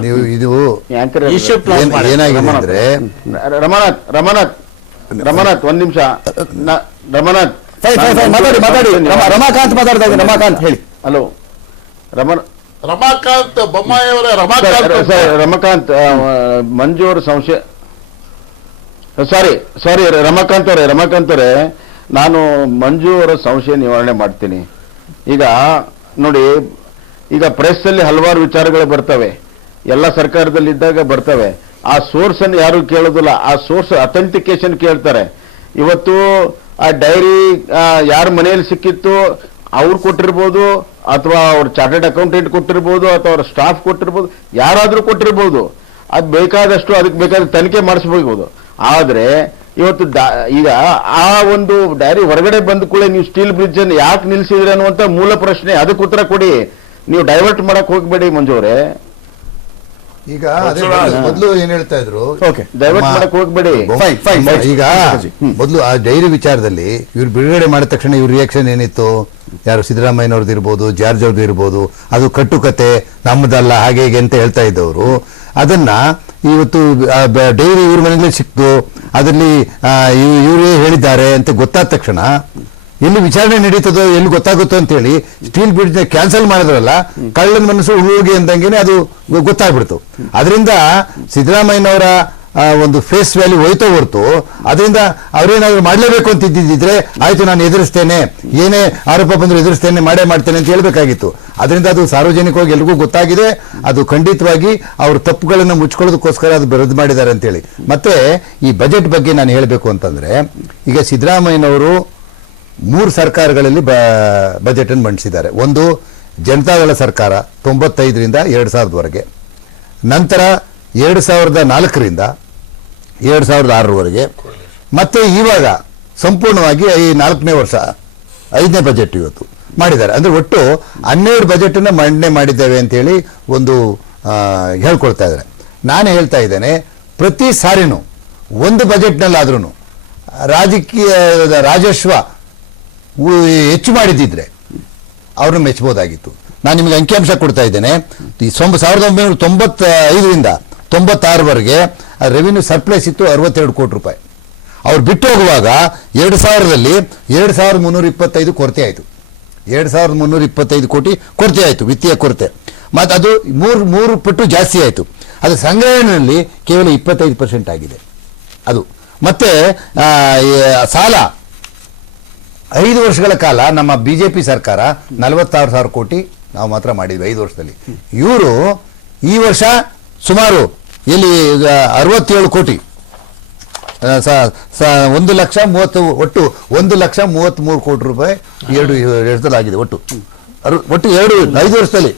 ನೀವು ಇದು ಏನಾಗಿದೆ ಅಂದ್ರೆ ರಮನಾಥ್ ರಮನಾಥ್ ರಮನಾಥ್ ಒಂದ್ ನಿಮಿಷ. ರಮಣತ್ ಮಾತಾಡಿ ಮಾತಾಡಿ. ರಮ- ರಮಾಕಾಂತ್ ಮಾತಾಡ್ತಾ ಇದ್ದೀನಿ. ರಮಾಕಾಂತ್ ಹೇಳಿ. ಹಲೋ. ರಮಣ ರಮಾಕಾಂತ್ ಬೊಮ್ಮಾಯಿಯವರ ರಮಾಕಾಂತ್ ರಮಾಕಾಂತ್ ಸರ್, ರಮಕಾಂತ್ ಆ, ಮಂಜು ಅವರ ಸಂಶಯ ಸಾರಿ ಸಾರಿ ರಮಾಕಾಂತ್ ಅವರೇ ರಮಾಕಾಂತ್ ಅವರೇ ನಾನು ಮಂಜು ಅವರ ಸಂಶಯ ನಿವಾರಣೆ ಮಾಡ್ತೀನಿ. ಈಗ ನೋಡಿ ಈಗ ಪ್ರೆಸ್ ಅಲ್ಲಿ ಹಲವಾರು ವಿಚಾರಗಳು ಬರ್ತವೆ. ಎಲ್ಲ ಸರ್ಕಾರದಲ್ಲಿ ಇದ್ದಾಗ ಬರ್ತವೆ. ಆ ಸೋರ್ಸ್ ಅನ್ನು ಯಾರು ಕೇಳೋದಿಲ್ಲ. ಆ ಸೋರ್ಸ್ ಅಥೆಂಟಿಕೇಶನ್ ಕೇಳ್ತಾರೆ. ಇವತ್ತು ಆ ಡೈರಿ ಯಾರ ಮನೆಯಲ್ಲಿ ಸಿಕ್ಕಿತ್ತು, ಅವ್ರು ಕೊಟ್ಟಿರ್ಬೋದು, ಅಥವಾ ಅವ್ರ ಚಾರ್ಟೆಡ್ ಅಕೌಂಟೆಂಟ್ ಕೊಟ್ಟಿರ್ಬೋದು, ಅಥವಾ ಅವ್ರ ಸ್ಟಾಫ್ ಕೊಟ್ಟಿರ್ಬೋದು, ಯಾರಾದರೂ ಕೊಟ್ಟಿರ್ಬೋದು. ಅದು ಬೇಕಾದಷ್ಟು ಅದಕ್ಕೆ ಬೇಕಾದ ತನಿಖೆ ಮಾಡಿಸ್ಬೋದು. ಆದರೆ ಇವತ್ತು ಈಗ ಆ ಒಂದು ಡೈರಿ ಹೊರಗಡೆ ಬಂದ ಕೂಡ ನೀವು ಸ್ಟೀಲ್ ಬ್ರಿಡ್ಜ್ ಅನ್ನು ಯಾಕೆ ನಿಲ್ಲಿಸಿದ್ರೆ ಅನ್ನುವಂತ ಮೂಲ ಪ್ರಶ್ನೆ, ಅದಕ್ಕೆ ಉತ್ತರ ಕೊಡಿ. ನೀವು ಡೈವರ್ಟ್ ಮಾಡಕ್ ಹೋಗ್ಬೇಡಿ ಮಂಜು ಅವರೇ ಈಗ ಅದೇ ಮೊದ್ಲು- ಏನ್ ಹೇಳ್ತಾ ಇದ್ರು? ಡೈವರ್ಟ್ ಮಾಡಕ್ ಹೋಗ್ಬೇಡಿ. ಫೈನ್ ಫೈನ್ ಈಗ ಮೊದಲು ಆ ಡೈರಿ ವಿಚಾರದಲ್ಲಿ ಇವ್ರು ಬಿಡುಗಡೆ ಮಾಡಿದ ತಕ್ಷಣ ಇವ್ರ ರಿಯಾಕ್ಷನ್ ಏನಿತ್ತು? ಯಾರು ಸಿದ್ದರಾಮಯ್ಯನವ್ರದ್ದು ಇರ್ಬೋದು ಜಾರ್ಜ್ ಅವ್ರದ್ದು ಇರ್ಬೋದು ಅದು ಕಟ್ಟುಕತೆ ನಮ್ಮದಲ್ಲ ಹಾಗೆ ಹೀಗೆ ಅಂತ ಹೇಳ್ತಾ ಇದ್ದವರು. ಅದನ್ನ ಇವತ್ತು ಡೈರಿ ಇವ್ರ ಮನೇಲಿ ಸಿಕ್ತು ಅದರಲ್ಲಿ ಇವರೇ ಹೇಳಿದ್ದಾರೆ ಅಂತ ಗೊತ್ತಾದ ತಕ್ಷಣ ಎಲ್ಲಿ ವಿಚಾರಣೆ ನಡೀತದೋ, ಎಲ್ಲಿ ಗೊತ್ತಾಗುತ್ತೋ ಅಂತ ಹೇಳಿ ಸ್ಟೀಲ್ ಬ್ರಿಡ್ಜ್ ಕ್ಯಾನ್ಸಲ್ ಮಾಡಿದ್ರಲ್ಲ, ಕಳ್ಳನ ಮನಸ್ಸು ಉಳುವಿಗೆ ಅಂದಂಗೆನೆ ಅದು ಗೊತ್ತಾಗ್ಬಿಡ್ತು. ಅದರಿಂದ ಸಿದ್ದರಾಮಯ್ಯನವರ ಒಂದು ಫೇಸ್ ವ್ಯಾಲ್ಯೂ ಹೋಯ್ತೋ ಹೊರತು ಅದರಿಂದ ಅವ್ರೇನಾದ್ರು ಮಾಡಲೇಬೇಕು ಅಂತ ಇದ್ದಿದ್ರೆ, ಆಯ್ತು ನಾನು ಎದುರಿಸ್ತೇನೆ, ಏನೇ ಆರೋಪ ಬಂದ್ರೆ ಎದುರಿಸ್ತೇನೆ, ಮಾಡೇ ಮಾಡ್ತೇನೆ ಅಂತ ಹೇಳ್ಬೇಕಾಗಿತ್ತು. ಅದರಿಂದ ಅದು ಸಾರ್ವಜನಿಕವಾಗಿ ಎಲ್ರಿಗೂ ಗೊತ್ತಾಗಿದೆ, ಅದು ಖಂಡಿತವಾಗಿ ಅವ್ರ ತಪ್ಪುಗಳನ್ನು ಮುಚ್ಕೊಳ್ಳೋದಕ್ಕೋಸ್ಕರ ಅದು ಬರೆದು ಮಾಡಿದ್ದಾರೆ ಅಂತೇಳಿ. ಮತ್ತೆ ಈ ಬಜೆಟ್ ಬಗ್ಗೆ ನಾನು ಹೇಳಬೇಕು ಅಂತಂದ್ರೆ, ಈಗ ಸಿದ್ದರಾಮಯ್ಯನವರು ಮೂರು ಸರ್ಕಾರಗಳಲ್ಲಿ ಬಜೆಟ್ ಅನ್ನು ಮಂಡಿಸಿದ್ದಾರೆ. ಒಂದು ಜನತಾದಳ ಸರ್ಕಾರ ತೊಂಬತ್ತೈದರಿಂದ ಎರಡು ಸಾವಿರದವರೆಗೆ. ನಂತರ ಎರಡು ಸಾವಿರದ ನಾಲ್ಕರಿಂದ ಎರಡು ಸಾವಿರದ ಆರರವರೆಗೆ. ಮತ್ತು ಇವಾಗ ಸಂಪೂರ್ಣವಾಗಿ ಈ ನಾಲ್ಕನೇ ವರ್ಷ, ಐದನೇ ಬಜೆಟ್ ಇವತ್ತು ಮಾಡಿದ್ದಾರೆ. ಅಂದರೆ ಒಟ್ಟು ಹನ್ನೆರಡು ಬಜೆಟನ್ನು ಮಂಡನೆ ಮಾಡಿದ್ದೇವೆ ಅಂತೇಳಿ ಒಂದು ಹೇಳ್ಕೊಳ್ತಾ ಇದ್ದಾರೆ. ನಾನು ಹೇಳ್ತಾ ಇದ್ದೇನೆ, ಪ್ರತಿ ಸಾರಿನೂ ಒಂದು ಬಜೆಟ್ನಲ್ಲಾದ್ರೂ ರಾಜಕೀಯದ ರಾಜಸ್ವ ಹೆಚ್ಚು ಮಾಡಿದ್ದಿದ್ರೆ ಅವ್ರನ್ನ ಮೆಚ್ಚಬಹುದಾಗಿತ್ತು. ನಾನು ನಿಮಗೆ ಅಂಕಿಅಂಶ ಕೊಡ್ತಾ ಇದ್ದೇನೆ. ಈ ಸೊಂಬ ಸಾವಿರದ ಒಂಬೈನೂರ ತೊಂಬತ್ತ ಐದರಿಂದ ತೊಂಬತ್ತಾರವರೆಗೆ ರೆವಿನ್ಯೂ ಸರ್ಪ್ಲೈಸ್ ಇತ್ತು ಅರವತ್ತೆರಡು ಕೋಟಿ ರೂಪಾಯಿ. ಅವ್ರು ಬಿಟ್ಟು ಹೋಗುವಾಗ ಎರಡು ಸಾವಿರದಲ್ಲಿ ಎರಡು ಸಾವಿರದ ಮುನ್ನೂರ ಇಪ್ಪತ್ತೈದು ಕೊರತೆ ಆಯಿತು. ಎರಡು ಸಾವಿರದ ಮುನ್ನೂರ ಇಪ್ಪತ್ತೈದು ಕೋಟಿ ಕೊರತೆ ಆಯಿತು, ವಿತ್ತೀಯ ಕೊರತೆ. ಮತ್ತು ಅದು ಮೂರು ಮೂರು ಪಟ್ಟು ಜಾಸ್ತಿ ಆಯಿತು. ಅದು ಸಂಗ್ರಹಣೆಯಲ್ಲಿ ಕೇವಲ ಇಪ್ಪತ್ತೈದು ಪರ್ಸೆಂಟ್ ಆಗಿದೆ. ಅದು. ಮತ್ತೆ ಸಾಲ ಐದು ವರ್ಷಗಳ ಕಾಲ ನಮ್ಮ ಬಿಜೆಪಿ ಸರ್ಕಾರ ನಲವತ್ತಾರು ಸಾವಿರ ಕೋಟಿ ನಾವು ಮಾತ್ರ ಮಾಡಿದ್ವಿ ಐದು ವರ್ಷದಲ್ಲಿ. ಇವರು ಈ ವರ್ಷ ಸುಮಾರು ಇಲ್ಲಿ ಅರವತ್ತೇಳು ಕೋಟಿ. ಒಂದು ಲಕ್ಷ ಮೂವತ್ತು, ಒಟ್ಟು ಒಂದು ಲಕ್ಷ ಮೂವತ್ತ್ಮೂರು ಕೋಟಿ ರೂಪಾಯಿ ಎರಡು ಆಗಿದೆ ಒಟ್ಟು. ಒಟ್ಟು ಎರಡು, ಐದು ವರ್ಷದಲ್ಲಿ.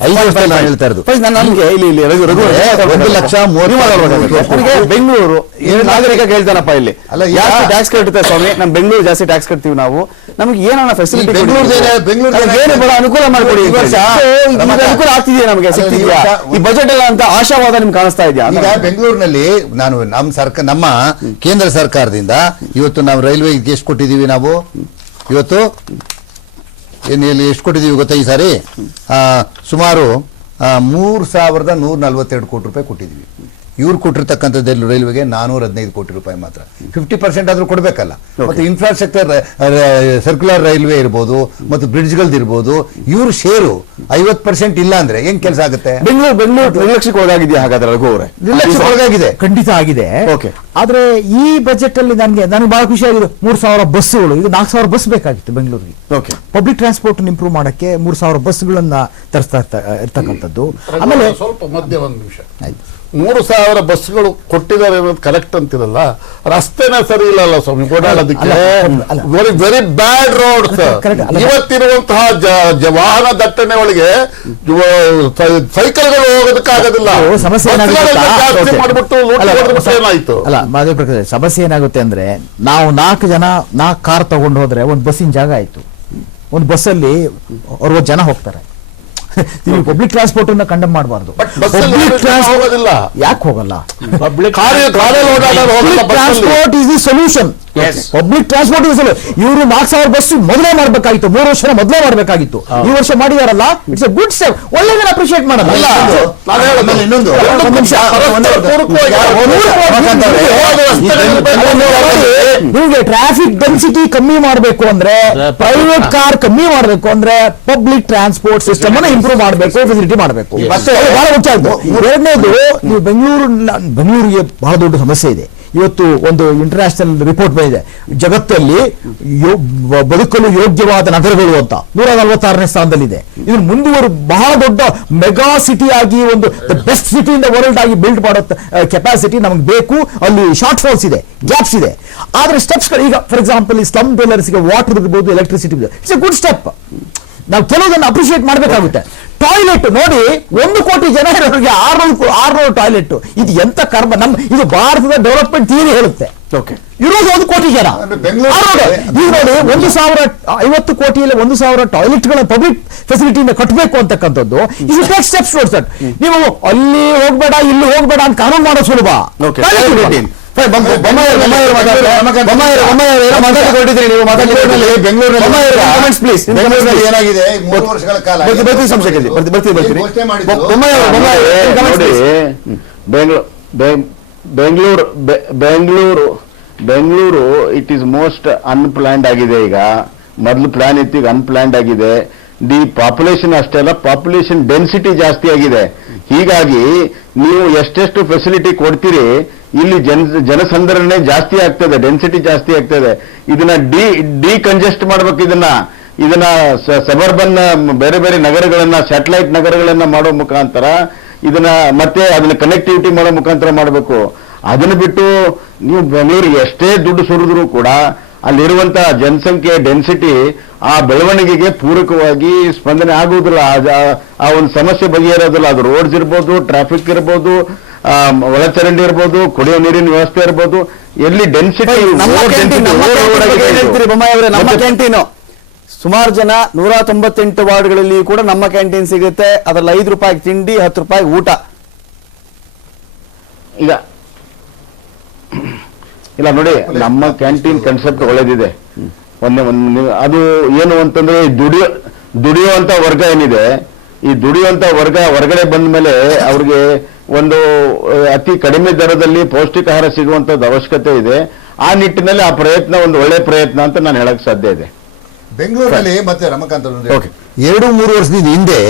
ಐದು ನಾನು ಹೇಳ್ತಾ ಇರೋದು. ಫಸ್ಟ್ ಇಲ್ಲಿ ಇಲ್ಲಿ ರಘು ರಘು ಒಂದು ಲಕ್ಷ ಮೂವತ್ತು ಬೆಂಗಳೂರು ನಾಗರಿಕ ಕೇಳ್ತಾನಪ್ಪ ಇಲ್ಲಿ? ಅಲ್ಲ, ಜಾಸ್ತಿ ಟ್ಯಾಕ್ಸ್ ಕಟ್ಟುತ್ತೆ ಸ್ವಾಮಿ? ನಮ್ ಬೆಂಗಳೂರು ಜಾಸ್ತಿ ಟ್ಯಾಕ್ಸ್ ಕಟ್ತೀವಿ ನಾವು. ನಮ್ಗೆ ಏನನ್ನ ಫೆಸಿಲಿಟಿ ಬೆಂಗಳೂರ್ದೇನೆ- ಏನು ಅನುಕೂಲ ಮಾಡಿಕೊಡಿ. ಈ ವರ್ಷ ಅನುಕೂಲ ಆಗ್ತಿದೆಯಾ ನಮಗೆ? ಸಿಗ್ತಿದ್ಯಾ? ಈ ಬಜೆಟ್ ಎಲ್ಲ ಅಂತ ಆಶಾವಾದ ನಿಮ್ಗೆ ಕಾಣಿಸ್ತಾ ಇದೆಯಾ? ಈಗ ಬೆಂಗಳೂರಿನಲ್ಲಿ ನಾನು ನಮ್ಮ ಸರ್ಕಾರ ನಮ್ಮ ಕೇಂದ್ರ ಸರ್ಕಾರದಿಂದ ಇವತ್ತು ನಾವು ರೈಲ್ವೆ ಎಷ್ಟು ಕೊಟ್ಟಿದೀವಿ ನಾವು. ಇವತ್ತು ಏನು ಇಲ್ಲಿ ಎಷ್ಟು ಕೊಟ್ಟಿದ್ದೀವಿ ಗೊತ್ತಾ ಈ ಸಾರಿ? ಸುಮಾರು ಮೂರು ಸಾವಿರದ ನೂರ ನಲ್ವತ್ತೆರಡು ಕೋಟಿ ರೂಪಾಯಿ ಕೊಟ್ಟಿದ್ದೀವಿ. ಇವ್ರು ಕೊಟ್ಟಿರ್ತಕ್ಕಂಥದ್ದು ರೈಲ್ವೆಗೆ ನಾನೂರ ಹದಿನೈದು ಕೋಟಿ ರೂಪಾಯಿ ಮಾತ್ರ. ಫಿಫ್ಟಿ ಪರ್ಸೆಂಟ್ ಆದ್ರೂ ಕೊಡಬೇಕಲ್ಲ. ಮತ್ತು ಇನ್ಫ್ರಾಸ್ಟ್ರಕ್ಚರ್ ಸರ್ಕ್ಯುಲರ್ ರೈಲ್ವೆ ಇರ್ಬೋದು ಮತ್ತು ಬ್ರಿಡ್ಜ್ಗಳದ್ದು ಇರ್ಬೋದು ಇವ್ರ ಶೇರು ಐವತ್ತು ಪರ್ಸೆಂಟ್ ಇಲ್ಲ ಅಂದ್ರೆ ಹೆಂಗ್ ಕೆಲಸ ಆಗುತ್ತೆ? ಬೆಂಗಳೂರು ಬೆಂಗಳೂರು ನಿರ್ಲಕ್ಷ್ಯಕ್ಕೆ ಒಳಗಾಗಿದೆ ಹಾಗಾದ್ರೆ ರಘು ಅವರೇ? ನಿರ್ಲಕ್ಷ್ಯ ಒಳಗಾಗಿದೆ. ಖಂಡಿತ ಆಗಿದೆ. ಓಕೆ ಆದ್ರೆ ಈ ಬಜೆಟ್ ಅಲ್ಲಿ ನನಗೆ ನನಗೆ ಬಹಳ ಖುಷಿ ಆಗಿದೆ. ಮೂರ್ ಸಾವಿರ ಬಸ್ಸುಗಳು. ಈಗ ನಾಲ್ಕು ಸಾವಿರ ಬಸ್ ಬೇಕಾಗಿತ್ತು ಬೆಂಗಳೂರಿಗೆ. ಓಕೆ ಪಬ್ಲಿಕ್ ಟ್ರಾನ್ಸ್ಪೋರ್ಟ್ ಇಂಪ್ರೂವ್ ಮಾಡಕ್ಕೆ ಮೂರು ಸಾವಿರ ಬಸ್ಗಳನ್ನ ತರಿಸ್ತಾ ಇರ್ತ- ಇರ್ತಕ್ಕಂಥದ್ದು. ಆಮೇಲೆ ಸ್ವಲ್ಪ ಮಧ್ಯ ಒಂದು ನಿಮಿಷ. ಮೂರು ಸಾವಿರ ಬಸ್ಗಳು ಕೊಟ್ಟಿದ್ದಾರೆ ಅನ್ನೋದು ಕರೆಕ್ಟ್ ಅಂತಿರಲ್ಲ? ರಸ್ತೆನೇ ಸರಿ ಇಲ್ಲಲ್ಲ ಸ್ವಾಮಿ ಓಡಾಡೋದಕ್ಕೆ. ವೆರಿ ವೆರಿ ಬ್ಯಾಡ್ ರೋಡ್ ಇವತ್ತಿರುವಂತಹ ವಾಹನ ದಟ್ಟಣೆ ಒಳಗೆ ಸೈಕಲ್ಗಳು ಹೋಗೋದಕ್ಕಾಗೋದಿಲ್ಲ ಸಮಸ್ಯೆ. ಮಾಡ್ಬಿಟ್ಟು ಏನಾಯ್ತು? ಅಲ್ಲ ಮಾಧವ ಪ್ರಕಾಶ್ ಸಮಸ್ಯೆ ಏನಾಗುತ್ತೆ ಅಂದ್ರೆ ನಾವು ನಾಲ್ಕು ಜನ ನಾಲ್ಕು ಕಾರ್ ತಗೊಂಡು ಹೋದ್ರೆ ಒಂದು ಬಸ್ಸಿನ ಜಾಗ ಆಯ್ತು. ಒಂದು ಬಸ್ಸಲ್ಲಿ ಅವ್ರ ಜನ ಹೋಗ್ತಾರೆ. <laughs> ನೀವು ಪಬ್ಲಿಕ್ ಟ್ರಾನ್ಸ್ಪೋರ್ಟ್ ಅನ್ನ ಕಂಡಮ್ ಮಾಡಬಾರ್ದು ಹೋಗೋದಿಲ್ಲ. ಯಾಕೆ ಹೋಗಲ್ಲ public. Transport is the solution public transport ಮೀಸಲು ಇವರು ನಾಲ್ಕು ಸಾವಿರ ಬಸ್ ಮೊದಲೇ ಮಾಡಬೇಕಾಗಿತ್ತು. ಮೂರು ವರ್ಷ ಮೊದಲೇ ಮಾಡಬೇಕಾಗಿತ್ತು. ಈ ವರ್ಷ ಮಾಡಿದಾರಲ್ಲ? ಇಟ್ಸ್ ಎ ಗುಡ್ ಸ್ಟೆಪ್ ಒಳ್ಳೆದನ್ನ ಅಪ್ರಿಶಿಯೇಟ್ ಮಾಡಲ್ಲ. ಇನ್ನೊಂದು. ನಿಮಗೆ ಟ್ರಾಫಿಕ್ ಡೆನ್ಸಿಟಿ ಕಮ್ಮಿ ಮಾಡಬೇಕು ಅಂದ್ರೆ ಪ್ರೈವೇಟ್ ಕಾರ್ ಕಮ್ಮಿ ಮಾಡಬೇಕು ಅಂದ್ರೆ ಪಬ್ಲಿಕ್ ಟ್ರಾನ್ಸ್ಪೋರ್ಟ್ ಸಿಸ್ಟಮ್ ಅನ್ನ ಇಂಪ್ರೂವ್ ಮಾಡಬೇಕು ಫೆಸಿಲಿಟಿ ಮಾಡಬೇಕು. ಬಹಳ ಮುಖ್ಯ ಆಯ್ತು ಎರಡನೇದು ನೀವು ಬೆಂಗಳೂರು ಬೆಂಗಳೂರಿಗೆ ಬಹಳ ದೊಡ್ಡ ಸಮಸ್ಯೆ ಇದೆ. ಇವತ್ತು ಒಂದು ಇಂಟರ್ನ್ಯಾಷನಲ್ ರಿಪೋರ್ಟ್ ಬಂದಿದೆ. ಜಗತ್ತಲ್ಲಿ ಬದುಕಲು ಯೋಗ್ಯವಾದ ನಗರಗಳು ಅಂತ. ನೂರ ನಲವತ್ತಾರನೇ ಸ್ಥಾನದಲ್ಲಿದೆ. ಇದನ್ನು ಮುಂದುವರು ಬಹಳ ದೊಡ್ಡ ಮೆಗಾ ಸಿಟಿ ಆಗಿ ಒಂದು best city in the world ಆಗಿ ಬಿಲ್ಡ್ ಮಾಡೋ ಕೆಪಾಸಿಟಿ ನಮಗೆ ಬೇಕು. ಅಲ್ಲಿ ಶಾರ್ಟ್ ಫಾಲ್ಸ್ ಇದೆ ಗ್ಯಾಪ್ಸ್ ಇದೆ. ಆದ್ರೆ ಸ್ಟೆಪ್ಸ್ ಈಗ ಫಾರ್ ಎಕ್ಸಾಂಪಲ್ ಈ ಸ್ಲಮ್ಗೆ ವಾಟರ್ ಇರ್ಬೋದು electricity it's a good step ನಾವು ಕೆಲವೊಂದನ್ನು ಅಪ್ರಿಷಿಯೇಟ್ ಮಾಡಬೇಕಾಗುತ್ತೆ. ಟಾಯ್ಲೆಟ್ ನೋಡಿ ಒಂದು ಕೋಟಿ ಜನ ಇರೋರಿಗೆ ಆರ್ನೂರು ಆರ್ನೂರು ಟಾಯ್ಲೆಟ್ ಇದು ಎಂತ ಕರ್ಮ? ನಮ್ ಇದು ಭಾರತದ ಡೆವಲಪ್ಮೆಂಟ್ ಥಿಯರಿ ಹೇಳುತ್ತೆ. ಓಕೆ ಇರೋದು ಒಂದು ಕೋಟಿ ಜನ. ಈಗ ನೋಡಿ ಒಂದು ಸಾವಿರ ಐವತ್ತು ಕೋಟಿಯಲ್ಲಿ ಒಂದು ಸಾವಿರ ಟಾಯ್ಲೆಟ್ಗಳ ಪಬ್ಲಿಕ್ ಫೆಸಿಲಿಟಿನ ಕಟ್ಟಬೇಕು ಅಂತಕ್ಕಂಥದ್ದು. ಇದು ಟೇಕ್ ಸ್ಟೆಪ್ಸ್ ನೀವು ಅಲ್ಲಿ ಹೋಗ್ಬೇಡ ಇಲ್ಲಿ ಹೋಗ್ಬೇಡ ಅಂತ ಕಾನೂನು ಮಾಡೋ ಸುಲಭ? ಬೆಂಗಳೂರಿನಲ್ಲಿ ಏನಾಗಿದೆ? ಮೂರು ವರ್ಷಗಳ ಕಾಲ ಸಂಶಯಕ್ಕೆ. ನೋಡಿ. Bengaluru Bengaluru Bengaluru Bengaluru it is most unplanned ಆಗಿದೆ ಈಗ. ಮೊದಲು ಪ್ಲಾನ್ ಇತ್ತು ಈಗ ಅನ್ಪ್ಲಾನ್ಡ್ ಆಗಿದೆ. ದಿ ಪಾಪ್ಯುಲೇಷನ್ ಅಷ್ಟೇ ಅಲ್ಲ ಪಾಪ್ಯುಲೇಷನ್ ಡೆನ್ಸಿಟಿ ಜಾಸ್ತಿ ಆಗಿದೆ. ಹೀಗಾಗಿ ನೀವು ಎಷ್ಟೆಷ್ಟು ಫೆಸಿಲಿಟಿ ಕೊಡ್ತೀರಿ ಇಲ್ಲಿ ಜನ, ಜನಸಂದರಣೆ ಜಾಸ್ತಿ ಆಗ್ತದೆ ಡೆನ್ಸಿಟಿ ಜಾಸ್ತಿ ಆಗ್ತದೆ. ಇದನ್ನ ಡಿ ಡಿ ಕಂಜೆಸ್ಟ್ ಮಾಡ್ಬೇಕು ಇದನ್ನ. ಇದನ್ನ ಸಬರ್ಬನ್ ಬೇರೆ ಬೇರೆ ನಗರಗಳನ್ನ ಸ್ಯಾಟಲೈಟ್ ನಗರಗಳನ್ನ ಮಾಡೋ ಮುಖಾಂತರ ಇದನ್ನ ಮತ್ತೆ ಅದನ್ನ ಕನೆಕ್ಟಿವಿಟಿ ಮಾಡೋ ಮುಖಾಂತರ ಮಾಡಬೇಕು. ಅದನ್ನ ಬಿಟ್ಟು ನೀವು ಬೆಂಗಳೂರಿಗೆ ಎಷ್ಟೇ ದುಡ್ಡು ಸುರಿದ್ರು ಕೂಡ ಅಲ್ಲಿರುವಂತ ಜನಸಂಖ್ಯೆ ಡೆನ್ಸಿಟಿ ಆ ಬೆಳವಣಿಗೆಗೆ ಪೂರಕವಾಗಿ ಸ್ಪಂದನೆ ಆಗುವುದಿಲ್ಲ. ಆ ಒಂದು ಸಮಸ್ಯೆ ಬಗೆಹರೋದಿಲ್ಲ ಅದು ರೋಡ್ಸ್ ಇರ್ಬೋದು ಟ್ರಾಫಿಕ್ ಇರ್ಬೋದು ಒಳಚರಂಡಿ ಇರ್ಬೋದು ಕುಡಿಯೋ ನೀರಿನ ವ್ಯವಸ್ಥೆ ಇರ್ಬೋದು ಎಲ್ಲಿ ಡೆನ್ಸಿಟಿ ನಮ್ಮ ಕ್ಯಾಂಟೀನ್ ಸುಮಾರು ಜನ ನೂರ ತೊಂಬತ್ತೆಂಟು ವಾರ್ಡ್ಗಳಲ್ಲಿ ಕೂಡ ನಮ್ಮ ಕ್ಯಾಂಟೀನ್ ಸಿಗುತ್ತೆ. ಅದ್ರಲ್ಲಿ ಐದು ರೂಪಾಯಿ ತಿಂಡಿ ಹತ್ತು ರೂಪಾಯಿ ಊಟ. ಈಗ ಇಲ್ಲ ನೋಡಿ ನಮ್ಮ ಕ್ಯಾಂಟೀನ್ ಕನ್ಸೆಪ್ಟ್ ಒಳ್ಳೇದಿದೆ. ಒಂದೇ ಒಂದು ಅದು ಏನು ಅಂತಂದ್ರೆ ದುಡಿಯೋ ದುಡಿಯುವಂತ ವರ್ಗ ಏನಿದೆ ಈ ದುಡಿಯುವಂತ ವರ್ಗ ಹೊರಗಡೆ ಬಂದ ಮೇಲೆ ಅವ್ರಿಗೆ ಒಂದು ಅತಿ ಕಡಿಮೆ ದರದಲ್ಲಿ ಪೌಷ್ಟಿಕಾಹಾರ ಸಿಗುವಂತದ್ದು ಅವಶ್ಯಕತೆ ಇದೆ. ಆ ನಿಟ್ಟಿನಲ್ಲಿ ಆ ಪ್ರಯತ್ನ ಒಂದು ಒಳ್ಳೆ ಪ್ರಯತ್ನ ಅಂತ ನಾನು ಹೇಳಕ್ ಸಾಧ್ಯ ಇದೆ. ಬೆಂಗಳೂರಲ್ಲಿ ಮತ್ತೆ ರಮಕಾಂತ್ ಎರಡು ಮೂರು ವರ್ಷದಿಂದ ಹಿಂದೆ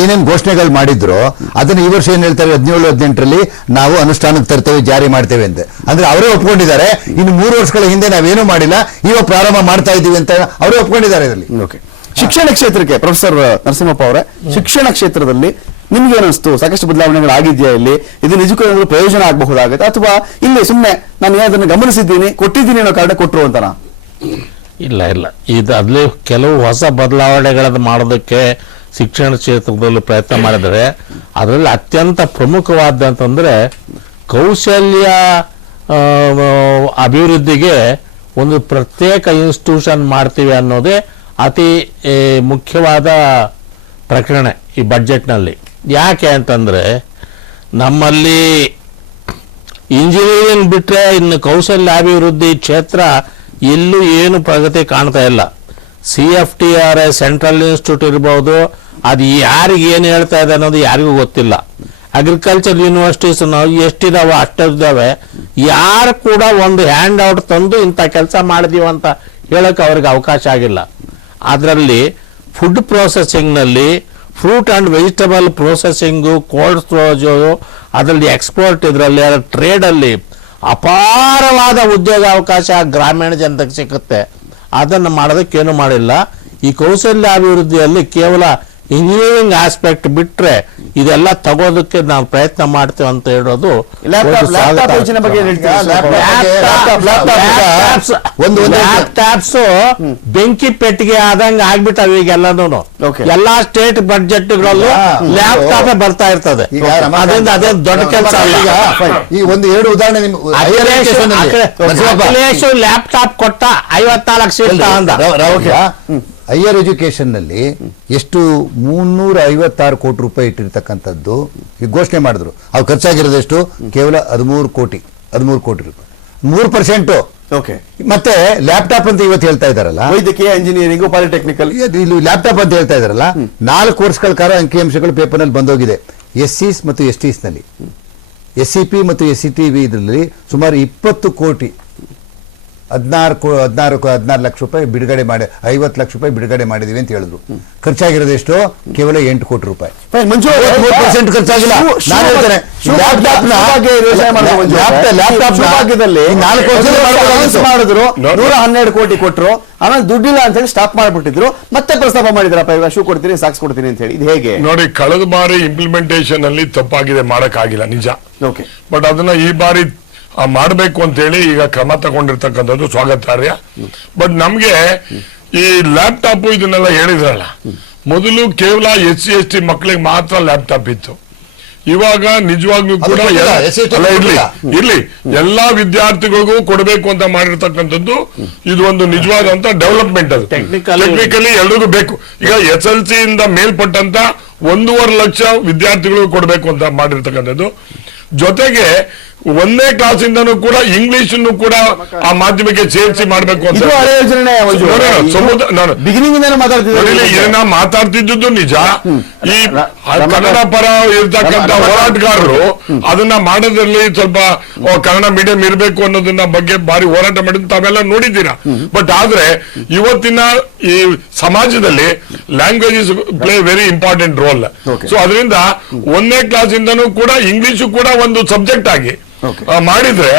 ಏನೇನು ಘೋಷಣೆಗಳು ಮಾಡಿದ್ರು ಅದನ್ನ ಈ ವರ್ಷ ಏನ್ ಹೇಳ್ತಾರೆ ಹದಿನೇಳು ಹದಿನೆಂಟರಲ್ಲಿ ನಾವು ಅನುಷ್ಠಾನಕ್ಕೆ ತರ್ತೇವೆ ಜಾರಿ ಮಾಡ್ತೇವೆ ಅಂತ. ಅಂದ್ರೆ ಅವರೇ ಒಪ್ಕೊಂಡಿದ್ದಾರೆ. ಇನ್ನು ಮೂರು ವರ್ಷಗಳ ಹಿಂದೆ ನಾವೇನು ಮಾಡಿಲ್ಲ. ಇವಾಗ ಪ್ರಾರಂಭ ಮಾಡ್ತಾ ಇದ್ದೀವಿ ಅಂತ ಅವರೇ ಒಪ್ಕೊಂಡಿದ್ದಾರೆ ಇದರಲ್ಲಿ. ಓಕೆ. ಶಿಕ್ಷಣ ಕ್ಷೇತ್ರಕ್ಕೆ ಪ್ರೊಫೆಸರ್ ನರಸಿಂಹಪ್ಪ ಅವರೇ ಶಿಕ್ಷಣ ಕ್ಷೇತ್ರದಲ್ಲಿ ನಿಮ್ಗೆ ಏನಿಸ್ತು ಸಾಕಷ್ಟು ಬದಲಾವಣೆಗಳು ಆಗಿದೆಯಾ ಇಲ್ಲಿ? ಇದು ನಿಜಕ್ಕೂ ಏನಾದ್ರು ಪ್ರಯೋಜನ ಆಗಬಹುದಾಗುತ್ತೆ? ಅಥವಾ ಇಲ್ಲಿ ಸುಮ್ಮನೆ ನಾನು ಅದನ್ನು ಗಮನಿಸಿದ್ದೀನಿ ಕೊಟ್ಟಿದ್ದೀನಿ ಅನ್ನೋ ಕಾರಣ ಕೊಟ್ಟರು ಅಂತನಾ ಇಲ್ಲ ಇಲ್ಲ. ಇದು ಅಲ್ಲಿ ಕೆಲವು ಹೊಸ ಬದಲಾವಣೆಗಳನ್ನು ಮಾಡೋದಕ್ಕೆ ಶಿಕ್ಷಣ ಕ್ಷೇತ್ರದಲ್ಲಿ ಪ್ರಯತ್ನ ಮಾಡಿದರೆ ಅದರಲ್ಲಿ ಅತ್ಯಂತ ಪ್ರಮುಖವಾದಂತಂದ್ರೆ ಕೌಶಲ್ಯ ಅಭಿವೃದ್ಧಿಗೆ ಒಂದು ಪ್ರತ್ಯೇಕ ಇನ್ಸ್ಟಿಟ್ಯೂಷನ್ ಮಾಡ್ತೀವಿ ಅನ್ನೋದೇ ಅತಿ ಮುಖ್ಯವಾದ ಪ್ರಕರಣ ಈ ಬಡ್ಜೆಟ್ನಲ್ಲಿ ಯಾಕೆ ಅಂತಂದರೆ ನಮ್ಮಲ್ಲಿ ಇಂಜಿನಿಯರಿಂಗ್ ಬಿಟ್ಟರೆ ಇನ್ನು ಕೌಶಲ್ಯ ಅಭಿವೃದ್ಧಿ ಕ್ಷೇತ್ರ ಎಲ್ಲೂ ಏನು ಪ್ರಗತಿ ಕಾಣ್ತಾ ಇಲ್ಲ. C F T R central institute ಇರ್ಬೋದು, ಅದು ಯಾರಿಗೆ ಏನು ಹೇಳ್ತಾ ಇದೆ ಅನ್ನೋದು ಯಾರಿಗೂ ಗೊತ್ತಿಲ್ಲ. ಅಗ್ರಿಕಲ್ಚರ್ ಯೂನಿವರ್ಸಿಟೀಸ್ ನಾವು ಎಷ್ಟಿದಾವೆ ಅಷ್ಟಿದ್ದಾವೆ ಯಾರು ಕೂಡ ಒಂದು ಹ್ಯಾಂಡ್ ಔಟ್ ತಂದು ಇಂಥ ಕೆಲಸ ಮಾಡಿದೀವಿ ಅಂತ ಹೇಳಕ್ಕೆ ಅವ್ರಿಗೆ ಅವಕಾಶ ಆಗಿಲ್ಲ. ಅದರಲ್ಲಿ food ಪ್ರೊಸೆಸಿಂಗ್ನಲ್ಲಿ fruit and vegetable processing cold storage ಅದರಲ್ಲಿ ಎಕ್ಸ್ಪೋರ್ಟ್ ಇದರಲ್ಲಿ ಟ್ರೇಡಲ್ಲಿ ಅಪಾರವಾದ ಉದ್ಯೋಗ ಅವಕಾಶ ಗ್ರಾಮೀಣ ಜನತೆಗೆ ಸಿಗುತ್ತೆ ಅದನ್ನು ಮಾಡೋದಕ್ಕೇನು ಮಾಡಿಲ್ಲ. ಈ ಕೌಶಲ್ಯ ಅಭಿವೃದ್ಧಿಯಲ್ಲಿ ಕೇವಲ ಇಂಜಿನಿಯರಿಂಗ್ ಆಸ್ಪೆಕ್ಟ್ ಬಿಟ್ರೆ ಇದೆಲ್ಲ ತಗೋದಕ್ಕೆ ನಾವು ಪ್ರಯತ್ನ ಮಾಡ್ತೇವೆ ಅಂತ ಹೇಳೋದು ಲ್ಯಾಪ್ಟಾಪ್ಸ್ ಬೆಂಕಿ ಪೆಟ್ಟಿಗೆ ಆದಂಗ ಆಗ್ಬಿಟ್ಟವ ಈಗೆಲ್ಲನೂ. ಎಲ್ಲಾ ಸ್ಟೇಟ್ ಬಡ್ಜೆಟ್ಗಳಲ್ಲೂ ಗಳಲ್ಲೂ ಲ್ಯಾಪ್ಟಾಪ್ ಬರ್ತಾ ಇರ್ತದೆ. ಅದರಿಂದ ಅದೇ ದೊಡ್ಡ ಕೆಲಸ ಅಲ್ಲ. ಈಗ ಈ ಒಂದು ಎರಡು ಉದಾಹರಣೆ ಅಖಿಲೇಶ್ ಲ್ಯಾಪ್ಟಾಪ್ ಕೊಟ್ಟ ಐವತ್ನಾಲ್ಕು ಸೀಟ್ ಅಂದ. ಹೈಯರ್ ಎಜುಕೇಷನ್ನಲ್ಲಿ ಎಷ್ಟು ಮುನ್ನೂರ ಐವತ್ತಾರು ಕೋಟಿ ರೂಪಾಯಿ ಇಟ್ಟಿರ್ತಕ್ಕಂಥದ್ದು ಈಗ ಘೋಷಣೆ ಮಾಡಿದ್ರು. ಅವ್ರು ಖರ್ಚಾಗಿರೋದೆಷ್ಟು ಕೇವಲ ಹದಿಮೂರು ಕೋಟಿ ಹದಿಮೂರು ಕೋಟಿ ರೂಪಾಯಿ. ಮೂರು ಪರ್ಸೆಂಟು. ಓಕೆ. ಮತ್ತೆ ಲ್ಯಾಪ್ಟಾಪ್ ಅಂತ ಇವತ್ತು ಹೇಳ್ತಾ ಇದಾರಲ್ಲ ವೈದ್ಯಕೀಯ ಇಂಜಿನಿಯರಿಂಗ್ ಪಾಲಿಟೆಕ್ನಿಕಲ್ ಇಲ್ಲಿ ಲ್ಯಾಪ್ಟಾಪ್ ಅಂತ ಹೇಳ್ತಾ ಇದಾರಲ್ಲ ನಾಲ್ಕು ವರ್ಷಗಳ ಕಾಲ ಅಂಕಿಅಂಶಗಳು ಪೇಪರ್ನಲ್ಲಿ ಬಂದೋಗಿದೆ. ಎಸ್ ಸಿಸ್ ಮತ್ತು ಎಸ್ ಟಿಸ್ನಲ್ಲಿ. ಎಸ್ ಸಿ ಪಿ ಮತ್ತು ಎಸ್ ಸಿ ಟಿ ವಿ ಇದರಲ್ಲಿ ಸುಮಾರು ಇಪ್ಪತ್ತು ಕೋಟಿ ಹದಿನಾರು ಕೋ ಹದಿನಾರು ಹದಿನಾರು ಲಕ್ಷ ರೂಪಾಯಿ ಬಿಡುಗಡೆ ಮಾಡಿ ಐವತ್ತು ಲಕ್ಷ ರೂಪಾಯಿ ಬಿಡುಗಡೆ ಮಾಡಿದೀವಿ ಅಂತ ಹೇಳಿದ್ರು. ಖರ್ಚಾಗಿರೋದು ಎಷ್ಟು? ಕೇವಲ ಎಂಟು ಕೋಟಿ ರೂಪಾಯಿ. ಖರ್ಚಾಗಿಲ್ಲ. ನಾನು ಹೇಳ್ತೇನೆ, ಮಾಡಿದ್ರು. ನೂರ ಹನ್ನೆರಡು ಕೋಟಿ ಕೊಟ್ಟರು ಆಮೇಲೆ ದುಡ್ಡಿಲ್ಲ ಅಂತ ಹೇಳಿ ಸ್ಟಾಪ್ ಮಾಡಿಬಿಟ್ಟಿದ್ರು. ಮತ್ತೆ ಪ್ರಸ್ತಾಪ ಮಾಡಿದ್ರಪ್ಪ ಇವಾಗ ಶೂ ಕೊಡ್ತೀನಿ ಸಾಕ್ಸ್ ಕೊಡ್ತೀನಿ ಅಂತ ಹೇಳಿ. ಇದು ಹೇಗೆ? ನೋಡಿ ಕಳೆದ ಬಾರಿ ಇಂಪ್ಲಿಮೆಂಟೇಷನ್ ಅಲ್ಲಿ ತಪ್ಪಾಗಿದೆ ಮಾಡಕ್ಕಾಗಿಲ್ಲ ನಿಜ. ಓಕೆ ಬಟ್ ಅದನ್ನ ಈ ಬಾರಿ ಆ, ಅಂತ ಹೇಳಿ ಈಗ ಕ್ರಮ ತಗೊಂಡಿರ್ತಕ್ಕಂಥದ್ದು ಸ್ವಾಗತಾರ್ಯ. ಬಟ್ ನಮ್ಗೆ ಈ ಲ್ಯಾಪ್ಟಾಪ್ ಇದನ್ನೆಲ್ಲ ಹೇಳಿದ್ರಲ್ಲ ಮೊದಲು ಕೇವಲ ಎಸ್ ಸಿ ಎಸ್ ಟಿ ಮಕ್ಕಳಿಗೆ ಮಾತ್ರ ಲ್ಯಾಪ್ಟಾಪ್ ಇತ್ತು. ಇವಾಗ ನಿಜವಾಗ್ಲೂ ಕೂಡ ಇರ್ಲಿ. ಇರ್ಲಿ. ಎಲ್ಲಾ ವಿದ್ಯಾರ್ಥಿಗಳಿಗೂ ಕೊಡಬೇಕು ಅಂತ ಮಾಡಿರ್ತಕ್ಕಂಥದ್ದು ಇದು ಒಂದು ನಿಜವಾದಂತ ಡೆವಲಪ್ಮೆಂಟ್ ಅದು. ಟೆಕ್ನಿಕಲಿ ಎಲ್ರಿಗೂ ಬೇಕು. ಈಗ ಎಸ್ ಎಲ್ ಸಿ ಇಂದ ಮೇಲ್ಪಟ್ಟಂತ ಒಂದೂವರೆ ಲಕ್ಷ ವಿದ್ಯಾರ್ಥಿಗಳಿಗೂ ಕೊಡಬೇಕು ಅಂತ ಮಾಡಿರ್ತಕ್ಕಂಥದ್ದು. ಜೊತೆಗೆ ಒಂದನೇ ಕ್ಲಾಸಿಂದನೂ ಕೂಡ ಇಂಗ್ಲಿಷ್ ಕೂಡ ಆ ಮಾಧ್ಯಮಕ್ಕೆ ಸೇರಿಸಿ ಮಾಡಬೇಕು ಅಂತ ಇದನ್ನ ಮಾತಾಡ್ತಿದ್ದು ನಿಜ. ಈ ಕನ್ನಡ ಪರ ಇರ್ತಕ್ಕಂಥ ಹೋರಾಟಗಾರರು ಅದನ್ನ ಮಾಡೋದ್ರಲ್ಲಿ ಸ್ವಲ್ಪ ಕನ್ನಡ ಮೀಡಿಯಂ ಇರಬೇಕು ಅನ್ನೋದನ್ನ ಬಗ್ಗೆ ಬಾರಿ ಹೋರಾಟ ಮಾಡಿದ್ ತಾವೆಲ್ಲ ನೋಡಿದ್ದೀರಾ. ಬಟ್ ಆದ್ರೆ ಇವತ್ತಿನ ಈ ಸಮಾಜದಲ್ಲಿ languages play very important role. So ಅದರಿಂದ ಒಂದನೇ ಕ್ಲಾಸ್ ಇಂದನೂ ಕೂಡ ಇಂಗ್ಲಿಷ್ ಕೂಡ ಒಂದು ಸಬ್ಜೆಕ್ಟ್ ಆಗಿ ಮಾಡಿದ್ರೆ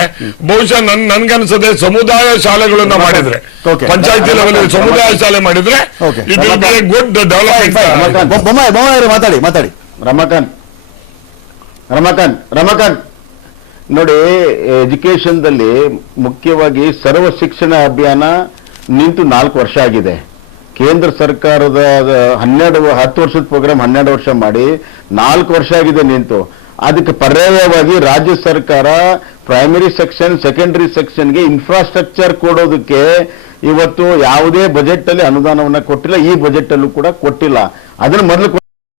ಬಹುಶಃ ನನ್ ನನ್ಗನ್ಸದೆ ಸಮುದಾಯ ಶಾಲೆಗಳನ್ನ ಮಾಡಿದ್ರೆ. ಪಂಚಾಯತಿ ಲೆವೆಲ್ ಸಮುದಾಯ ಶಾಲೆ ಮಾಡಿದ್ರೆ. It will be good development ಮಾತಾಡಿ ಮಾತಾಡಿ. ರಮಾಕಾನ್ ರಮಾಕಾನ್ ರಮಾಕಾನ್ ನೋಡಿ ಎಜುಕೇಶನ್ ದಲ್ಲಿ ಮುಖ್ಯವಾಗಿ ಸರ್ವ ಶಿಕ್ಷಣ ಅಭಿಯಾನ ನಿಂತು ನಾಲ್ಕು ವರ್ಷ ಆಗಿದೆ. ಕೇಂದ್ರ ಸರ್ಕಾರದ ಹನ್ನೆರಡು ಹತ್ತು ವರ್ಷದ ಪ್ರೋಗ್ರಾಮ್ ಹನ್ನೆರಡು ವರ್ಷ ಮಾಡಿ ನಾಲ್ಕು ವರ್ಷ ಆಗಿದೆ ನಿಂತು. ಅದಕ್ಕೆ ಪರ್ಯಾಯವಾಗಿ ರಾಜ್ಯ ಸರ್ಕಾರ ಪ್ರೈಮರಿ ಸೆಕ್ಷನ್ ಸೆಕೆಂಡರಿ ಸೆಕ್ಷನ್ಗೆ ಇನ್ಫ್ರಾಸ್ಟ್ರಕ್ಚರ್ ಕೊಡೋದಕ್ಕೆ ಇವತ್ತು ಯಾವುದೇ ಬಜೆಟ್ ಅಲ್ಲಿ ಅನುದಾನವನ್ನ ಕೊಟ್ಟಿಲ್ಲ. ಈ ಬಜೆಟ್ ಅಲ್ಲೂ ಕೂಡ ಕೊಟ್ಟಿಲ್ಲ. ಅದನ್ನ ಮೊದಲು